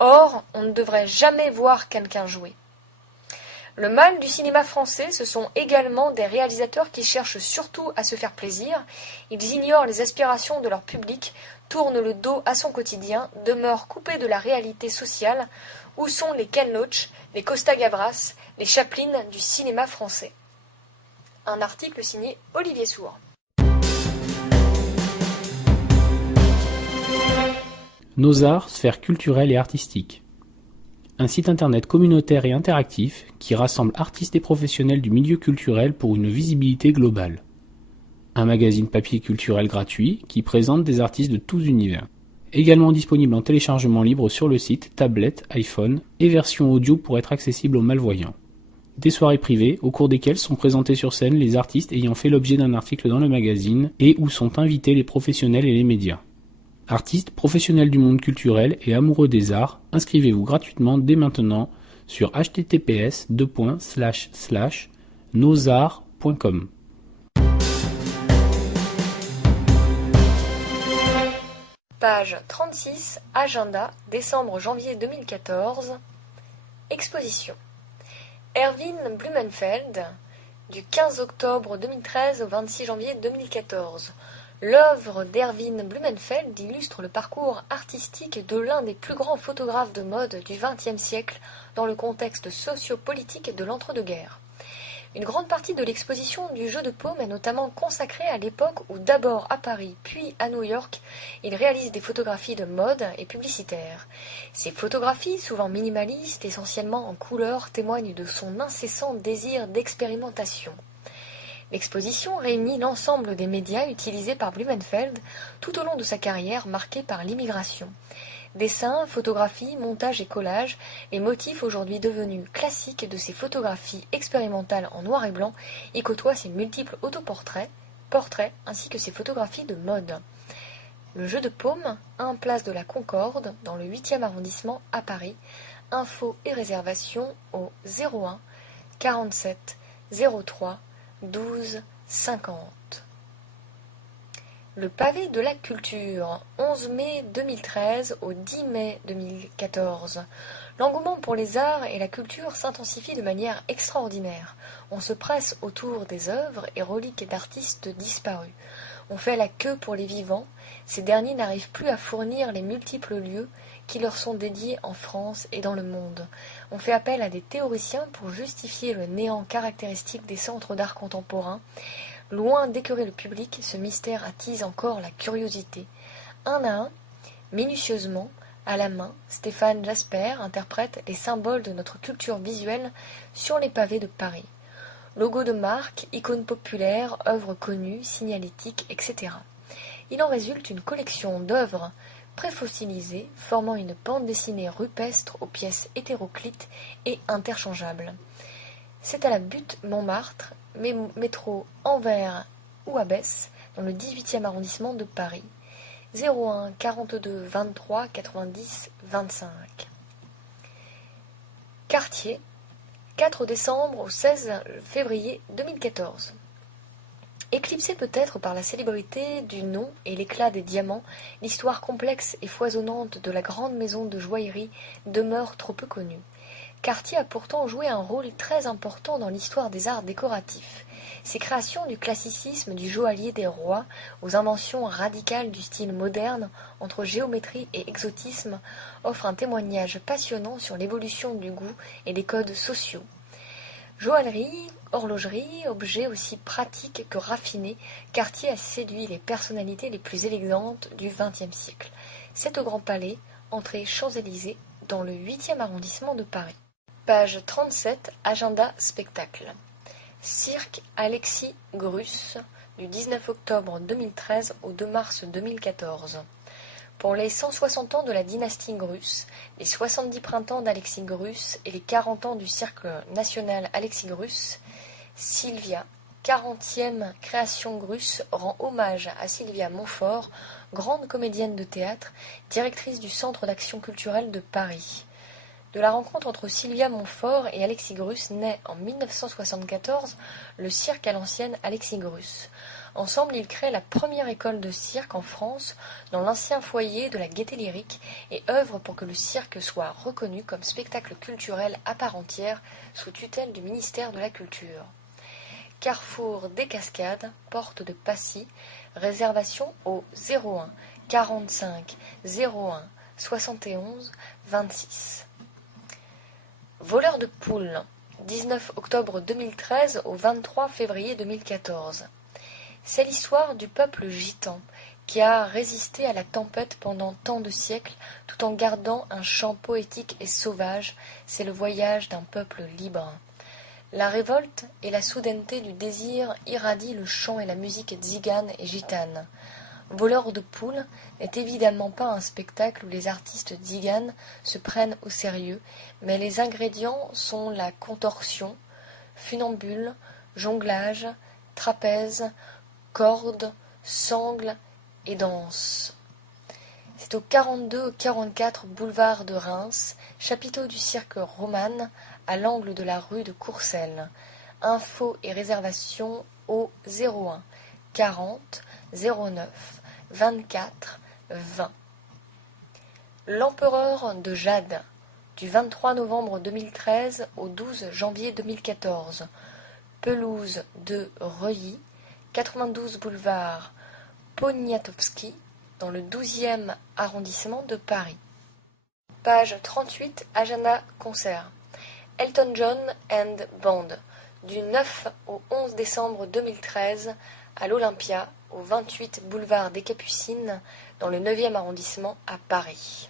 Or, on ne devrait jamais voir quelqu'un jouer. Le mal du cinéma français, ce sont également des réalisateurs qui cherchent surtout à se faire plaisir. Ils ignorent les aspirations de leur public, tournent le dos à son quotidien, demeurent coupés de la réalité sociale. Où sont les Ken Loach, les Costa Gavras, les Chaplin du cinéma français? Un article signé Olivier Sour. Nos arts, sphère culturelle et artistique. Un site internet communautaire et interactif qui rassemble artistes et professionnels du milieu culturel pour une visibilité globale. Un magazine papier culturel gratuit qui présente des artistes de tous univers. Également disponible en téléchargement libre sur le site, tablette, iPhone et version audio pour être accessible aux malvoyants. Des soirées privées au cours desquelles sont présentés sur scène les artistes ayant fait l'objet d'un article dans le magazine et où sont invités les professionnels et les médias. Artistes, professionnels du monde culturel et amoureux des arts, inscrivez-vous gratuitement dès maintenant sur https://nosarts.com. Page 36, agenda, décembre-janvier 2014. Exposition. Erwin Blumenfeld, du 15 octobre 2013 au 26 janvier 2014. L'œuvre d'Erwin Blumenfeld illustre le parcours artistique de l'un des plus grands photographes de mode du XXe siècle dans le contexte socio-politique de l'entre-deux-guerres. Une grande partie de l'exposition du Jeu de Paume est notamment consacrée à l'époque où, d'abord à Paris, puis à New York, il réalise des photographies de mode et publicitaires. Ces photographies, souvent minimalistes, essentiellement en couleur, témoignent de son incessant désir d'expérimentation. L'exposition réunit l'ensemble des médias utilisés par Blumenfeld tout au long de sa carrière marquée par l'immigration. Dessins, photographies, montages et collages, les motifs aujourd'hui devenus classiques de ces photographies expérimentales en noir et blanc y côtoient ses multiples autoportraits, portraits ainsi que ses photographies de mode. Le Jeu de Paume, 1 place de la Concorde, dans le 8e arrondissement à Paris. Infos et réservations au 01 47 03 12 50. Le pavé de la culture, 11 mai 2013 au 10 mai 2014. L'engouement pour les arts et la culture s'intensifie de manière extraordinaire. On se presse autour des œuvres et reliques d'artistes disparus. On fait la queue pour les vivants. Ces derniers n'arrivent plus à fournir les multiples lieux qui leur sont dédiés en France et dans le monde. On fait appel à des théoriciens pour justifier le néant caractéristique des centres d'art contemporain. Loin d'écœurer le public, ce mystère attise encore la curiosité. Un à un, minutieusement, à la main, Stéphane Jasper interprète les symboles de notre culture visuelle sur les pavés de Paris. Logos de marque, icônes populaires, œuvres connues, signalétiques, etc. Il en résulte une collection d'œuvres préfossilisées formant une bande dessinée rupestre aux pièces hétéroclites et interchangeables. C'est à la butte Montmartre, métro Anvers ou Abbesse, dans le 18e arrondissement de Paris. 01 42 23 90 25. Cartier, 4 décembre au 16 février 2014. Éclipsée peut-être par la célébrité du nom et l'éclat des diamants, l'histoire complexe et foisonnante de la grande maison de joaillerie demeure trop peu connue. Cartier a pourtant joué un rôle très important dans l'histoire des arts décoratifs. Ses créations du classicisme du joaillier des rois aux inventions radicales du style moderne entre géométrie et exotisme offrent un témoignage passionnant sur l'évolution du goût et des codes sociaux. Joaillerie, horlogerie, objets aussi pratiques que raffinés, Cartier a séduit les personnalités les plus élégantes du XXe siècle. C'est au Grand Palais, entrée Champs-Élysées, dans le 8e arrondissement de Paris. Page 37, agenda spectacle. Cirque Alexis Grus, du 19 octobre 2013 au 2 mars 2014. Pour les 160 ans de la dynastie Grus, les 70 printemps d'Alexis Grus et les 40 ans du Cirque national Alexis Grus, Sylvia, 40e création Grus, rend hommage à Sylvia Montfort, grande comédienne de théâtre, directrice du Centre d'action culturelle de Paris. De la rencontre entre Sylvia Montfort et Alexis Grus naît en 1974 le cirque à l'ancienne Alexis Grus. Ensemble, ils créent la première école de cirque en France dans l'ancien foyer de la Gaîté Lyrique et œuvrent pour que le cirque soit reconnu comme spectacle culturel à part entière sous tutelle du ministère de la Culture. Carrefour des Cascades, porte de Passy, réservation au 01 45 01 71 26. Voleur de poules, 19 octobre 2013 au 23 février 2014. C'est l'histoire du peuple gitan qui a résisté à la tempête pendant tant de siècles tout en gardant un chant poétique et sauvage. C'est le voyage d'un peuple libre. La révolte et la soudaineté du désir irradient le chant et la musique tzigane et gitane. Voleur de poules n'est évidemment pas un spectacle où les artistes tziganes se prennent au sérieux, mais les ingrédients sont la contorsion, funambule, jonglage, trapèze, cordes, sangles et danse. C'est au 42 44 boulevard de Reims, chapiteau du cirque Romane, à l'angle de la rue de Courcelles. Infos et réservations au 01 40 09 24 20. L'Empereur de Jade, du 23 novembre 2013 au 12 janvier 2014. Pelouse de Reuilly, 92 boulevard Poniatowski, dans le 12e arrondissement de Paris. Page 38, agenda concert. Elton John and Band, du 9 au 11 décembre 2013 à l'Olympia, au 28 boulevard des Capucines, dans le 9e arrondissement à Paris.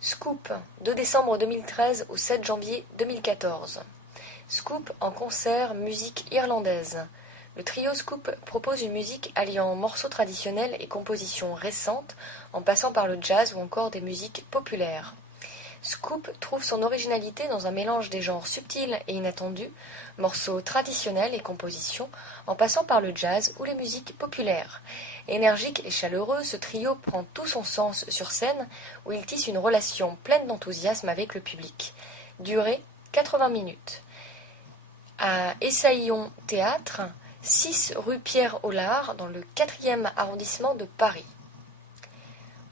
Scoop, 2 décembre 2013 au 7 janvier 2014. Scoop en concert musique irlandaise. Le trio Scoop propose une musique alliant morceaux traditionnels et compositions récentes, en passant par le jazz ou encore des musiques populaires. Scoop trouve son originalité dans un mélange des genres subtils et inattendus, morceaux traditionnels et compositions, en passant par le jazz ou les musiques populaires. Énergique et chaleureux, ce trio prend tout son sens sur scène, où il tisse une relation pleine d'enthousiasme avec le public. Durée 80 minutes. À Essaillon Théâtre, 6 rue Pierre-Hollard, dans le 4e arrondissement de Paris.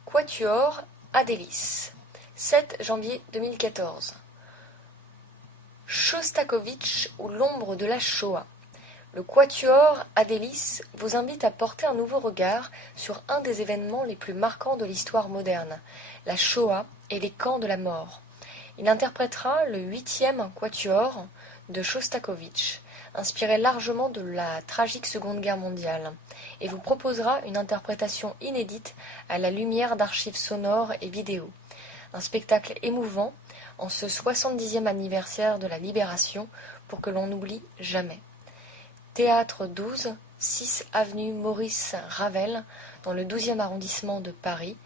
Quatuor Adélis, 7 janvier 2014. Shostakovich ou l'ombre de la Shoah. Le Quatuor Adélis vous invite à porter un nouveau regard sur un des événements les plus marquants de l'histoire moderne, la Shoah et les camps de la mort. Il interprétera le 8e Quatuor de Shostakovich, inspiré largement de la tragique Seconde Guerre mondiale, et vous proposera une interprétation inédite à la lumière d'archives sonores et vidéo. Un spectacle émouvant en ce 70e anniversaire de la Libération pour que l'on n'oublie jamais. Théâtre 12, 6 avenue Maurice Ravel, dans le 12e arrondissement de Paris.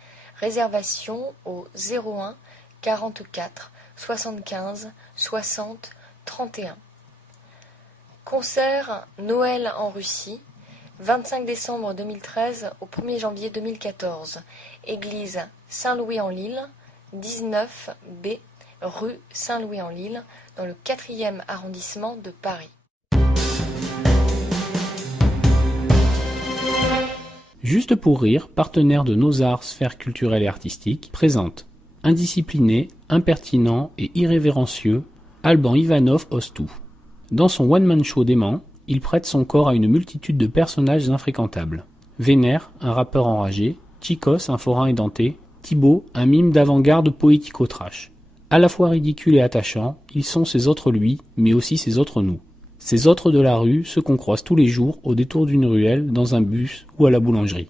Réservation au 01 44 75 60 31. Concert Noël en Russie, 25 décembre 2013 au 1er janvier 2014. Église Saint-Louis-en-Lille, 19B, rue Saint-Louis-en-Lille, dans le 4e arrondissement de Paris. Juste pour rire, partenaire de Nos Arts, sphère culturelle et artistique, présente indiscipliné, impertinent et irrévérencieux, Alban Ivanov ose tout. Dans son one-man show dément, il prête son corps à une multitude de personnages infréquentables. Vénère, un rappeur enragé, Chicos, un forain édenté, Thibaut, un mime d'avant-garde poético-trash. À la fois ridicule et attachant, ils sont ces autres lui, mais aussi ces autres nous. Ces autres de la rue, ceux qu'on croise tous les jours au détour d'une ruelle, dans un bus ou à la boulangerie.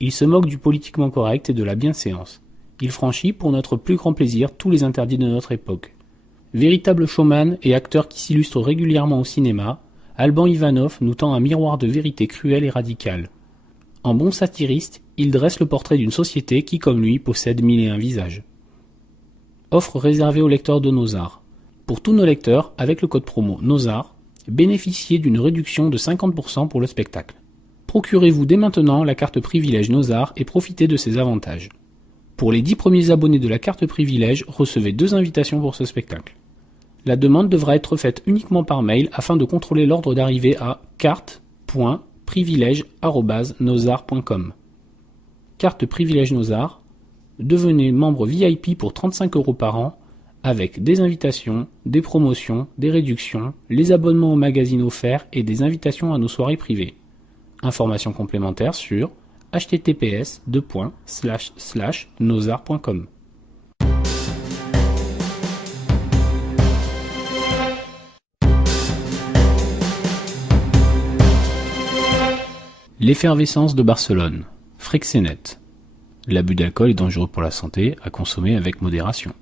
Il se moque du politiquement correct et de la bienséance. Il franchit, pour notre plus grand plaisir, tous les interdits de notre époque. Véritable showman et acteur qui s'illustre régulièrement au cinéma, Alban Ivanov nous tend un miroir de vérité cruelle et radicale. En bon satiriste, il dresse le portrait d'une société qui, comme lui, possède 1001 visages. Offre réservée aux lecteurs de Nos Arts. Pour tous nos lecteurs, avec le code promo Nos Arts, bénéficiez d'une réduction de 50% pour le spectacle. Procurez-vous dès maintenant la carte privilège Nos Arts et profitez de ses avantages. Pour les 10 premiers abonnés de la carte privilège, recevez 2 invitations pour ce spectacle. La demande devra être faite uniquement par mail afin de contrôler l'ordre d'arrivée à carte.privilège@nosart.com. Carte privilège Nosart. Devenez membre VIP pour 35 € par an avec des invitations, des promotions, des réductions, les abonnements aux magazines offerts et des invitations à nos soirées privées. Informations complémentaires sur https://nosart.com. L'effervescence de Barcelone. Frexenet. L'abus d'alcool est dangereux pour la santé, à consommer avec modération.